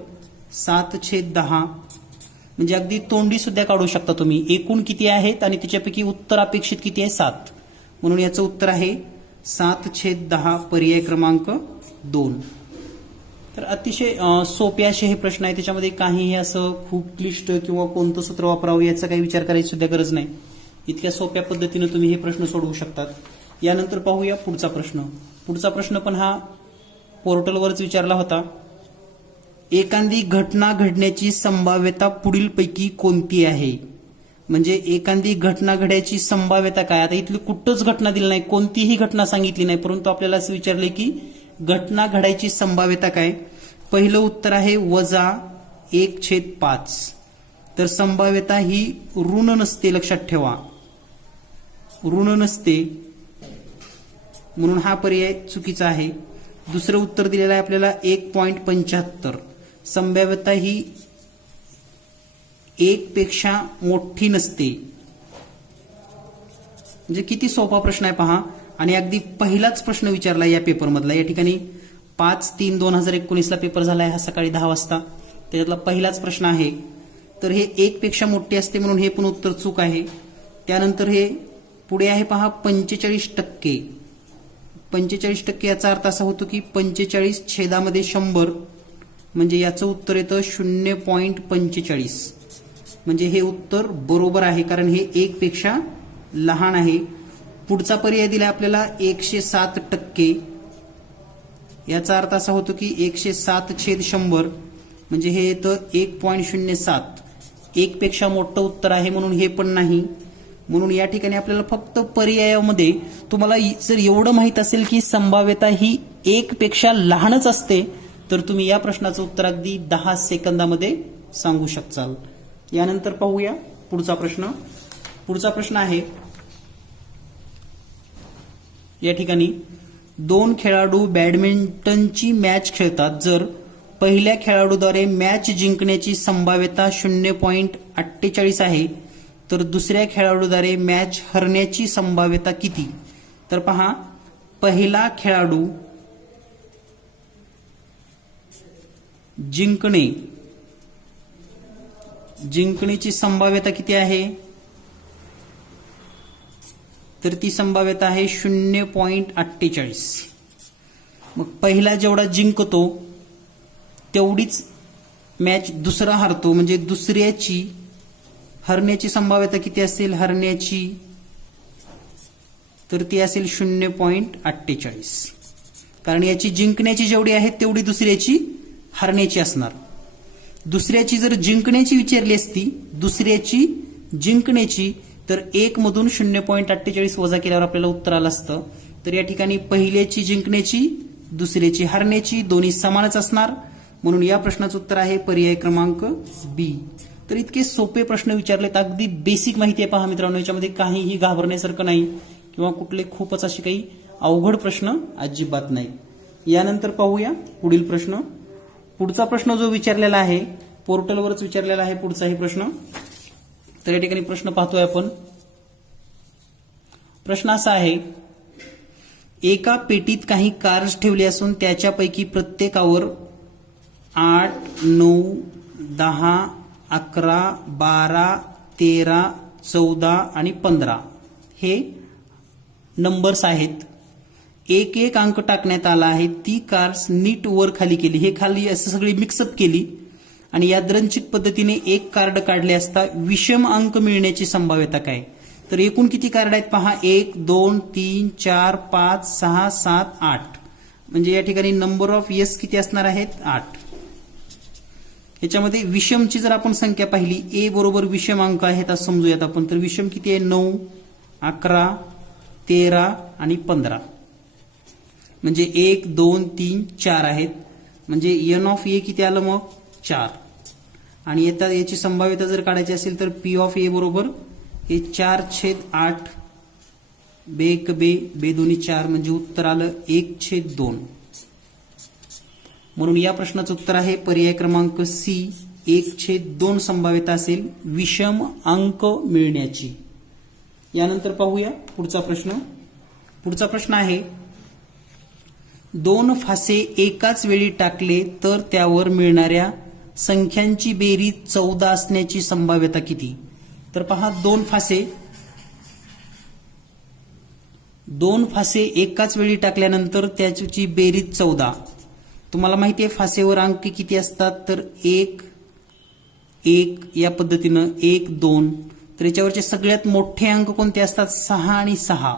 7/10. म्हणजे अगदी तोंडी सुद्धा काढू शकता तुम्ही. एकूण किती आहेत आणि त्याच्यापैकी उत्तर अपेक्षित किती आहे? 7. म्हणून याचं उत्तर आहे 7/10, पर्याय क्रमांक 2. तर अतिशय सोपे असे हे प्रश्न आहे. त्याच्यामध्ये काहीही असं खूप क्लिष्ट किंवा कोणतं सूत्र वापरावं याचा काही विचार करायची सुद्धा गरज नाही. इतक्या सोप्या पद्धतीने तुम्ही हे प्रश्न सोडवू शकतात. यानंतर पाहूया पुढचा प्रश्न. पुढचा प्रश्न पण हा पोर्टलवरच विचारला होता. एखादी घटना घडण्याची संभाव्यता पुढीलपैकी कोणती आहे? म्हणजे एखादी घटना घडायची संभाव्यता काय? आता इथली कुठंच घटना दिली नाही, कोणतीही घटना सांगितली नाही, परंतु आपल्याला असं विचारले की घटना घडायची संभाव्यता काय? पहिलं उत्तर आहे -1/5. तर संभाव्यता ही ऋण नसते, लक्षात ठेवा, ऋण नसते, म्हणून हा पर्याय चुकीचा आहे. दुसरं उत्तर दिलेलं आहे आपल्याला 1.75. संभाव्यता ही 1 पेक्षा मोठी नसते. म्हणजे किती सोपा प्रश्न आहे पहा. आणि अगदी पहिलाच प्रश्न विचारला या पेपरमधला. या ठिकाणी 5/3/2019 ला पेपर झाला आहे हा, सकाळी 10 वाजता. त्याच्यातला पहिलाच प्रश्न आहे. तर हे 1 पेक्षा मोठे असते म्हणून हे पण उत्तर चूक आहे. त्यानंतर हे पुढे आहे पहा 45%. 45% याचा अर्थ असा होतो की 45 छेदामध्ये 100, म्हणजे याचं उत्तर येतं 0.45. म्हणजे हे उत्तर बरोबर आहे, कारण हे 1 पेक्षा लहान आहे. पुढचा पर्याय दिला आपल्याला 107%. याचा अर्थ असा होतो की 107/100, म्हणजे हे येतं 1.07. 1 पेक्षा मोठं उत्तर आहे म्हणून हे पण नाही. म्हणून या ठिकाणी आपल्याला फक्त पर्यायामध्ये तुम्हाला जर एवढं माहित असेल की संभाव्यता ही 1 पेक्षा लहानच असते, तर तुम्ही या प्रश्नाचं उत्तर अगदी 10 सेकंदामध्ये सांगू शकाल. यानंतर पाहूया पुढचा प्रश्न. पुढचा प्रश्न आहे या ठिकाणी 2 खेळाडू बॅडमिंटनची मॅच खेळतात. जर पहिल्या खेळाडूद्वारे मॅच जिंकण्याची संभाव्यता 0.48 आहे तर दुसऱ्या खेळाडूद्वारे मॅच हरण्याची संभाव्यता किती? तर पहा, पहिला खेळाडू जिंकण्याची संभाव्यता किती आहे? तर ती संभाव्यता आहे 0.48. मग पहिला जेवढा जिंकतो तेवढीच मॅच दुसरा हरतो, म्हणजे दुसऱ्याची हरण्याची संभाव्यता किती असेल? हरण्याची तर ती असेल 0.48, कारण याची जिंकण्याची जेवढी आहे तेवढी दुसऱ्याची हरण्याची असणार. दुसऱ्याची जर जिंकण्याची विचारली असती, दुसऱ्याची जिंकण्याची, तर 1 मधून 0.48 वजा केल्यावर आपल्याला उत्तर आलं असतं. तर या ठिकाणी पहिल्याची जिंकण्याची, दुसऱ्याची हरण्याची, दोन्ही समानच असणार. म्हणून या प्रश्नाचं उत्तर आहे पर्याय क्रमांक बी. तर इतके सोपे प्रश्न विचारलेत, अगदी बेसिक माहिती आहे. पहा मित्रांनो, याच्यामध्ये काहीही घाबरण्यासारखं नाही किंवा कुठले खूपच असे काही अवघड प्रश्न अजिबात नाही. यानंतर पाहूया पुढील प्रश्न. पुढचा प्रश्न जो विचारलेला आहे पोर्टलवरच विचारलेला आहे पुढचाही प्रश्न. तर या ठिकाणी प्रश्न पाहतोय आपण. प्रश्न असा आहे, एका पेटीत काही कार्ड्स ठेवले असून त्याच्यापैकी प्रत्येकावर 8, 9, 10, 11, 12, 13, 14 आणि 15 हे नंबर्स आहेत. एक एक अंक टाकण्यात आला आहे. ती कार्ड्स नीट वर खाली केली, हे खाली असं सगळी मिक्सअप केली आणि यादृच्छिक पद्धतीने एक कार्ड काढले असता विषम अंक मिळण्याची संभाव्यता काय? तर एकूण किती कार्ड आहेत पहा, 1, 2, 3, 4, 5, 6, 7, 8. म्हणजे या ठिकाणी नंबर ऑफ येस किती असणार आहेत? 8. याच्यामध्ये विषमची जर आपण संख्या पाहिली, ए बरोबर विषम अंक आहेत असं समजूयात आपण. तर विषम किती आहे? 9, 11, 13 आणि 15. म्हणजे 1, 2, 3, 4 आहेत. म्हणजे एन ऑफ ए किती आलं मग? 4. आणि याची संभाव्यता जर काढायची असेल तर पी ऑफ ए बरोबर हे 4/8 बेक बे बे दोन्ही 4, म्हणजे उत्तर आलं 1/2. म्हणून या प्रश्नाचं उत्तर आहे पर्याय क्रमांक सी, 1/2 संभाव्यता असेल विषम अंक मिळण्याची. यानंतर पाहूया पुढचा प्रश्न. पुढचा प्रश्न आहे, 2 फासे एकाच वेळी टाकले तर त्यावर मिळणाऱ्या संख्यांची बेरीज 14 असण्याची संभाव्यता किती? तर पहा, 2 फासे एकाच वेळी टाकल्यानंतर त्याची बेरीज 14. तुम्हाला माहिती आहे फासेवर अंक किती असतात? तर 1, 1 या पद्धतीनं 1, 2. तर याच्यावरचे सगळ्यात मोठे अंक कोणते असतात? 6 आणि 6.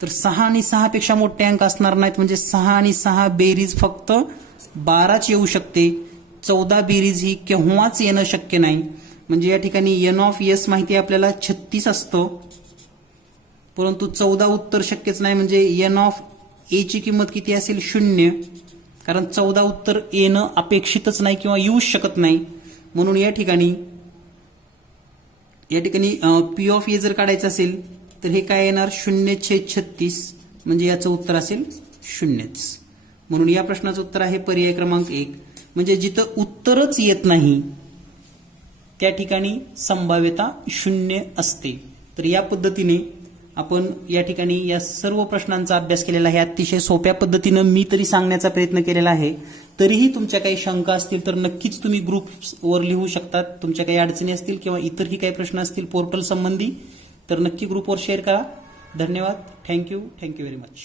तर 6 आणि 6 पेक्षा मोठे अंक असणार नाहीत. म्हणजे 6 आणि 6 बेरीज फक्त 12च येऊ शकते. 14 बेरीज ही केव्हाच येणं शक्य नाही. म्हणजे या ठिकाणी एन ऑफ एस माहिती आहे आपल्याला 36 असतो, परंतु 14 उत्तर शक्यच नाही. म्हणजे एन ऑफ ए ची किंमत किती असेल? 0. कारण 14 उत्तर येणं अपेक्षितच नाही किंवा येऊच शकत नाही. म्हणून या ठिकाणी पी ऑफ ए जर काढायचं असेल तर हे काय येणार? 0/36. म्हणजे याचं उत्तर असेल 0च. म्हणून या प्रश्नाचं उत्तर आहे पर्याय क्रमांक 1. म्हणजे जिथं उत्तरच येत नाही त्या ठिकाणी संभाव्यता 0 असते. तर या पद्धतीने आपण या ठिकाणी या सर्व प्रश्नांचा अभ्यास केलेला आहे. अतिशय सोप्या पद्धतीनं मी तरी सांगण्याचा प्रयत्न केलेला आहे. तरीही तुमच्या काही शंका असतील तर नक्कीच तुम्ही ग्रुपवर लिहू शकतात. तुमच्या काही अडचणी असतील किंवा इतरही काही प्रश्न असतील पोर्टल संबंधी तर नक्की ग्रुपवर शेअर करा. धन्यवाद. Thank you very much.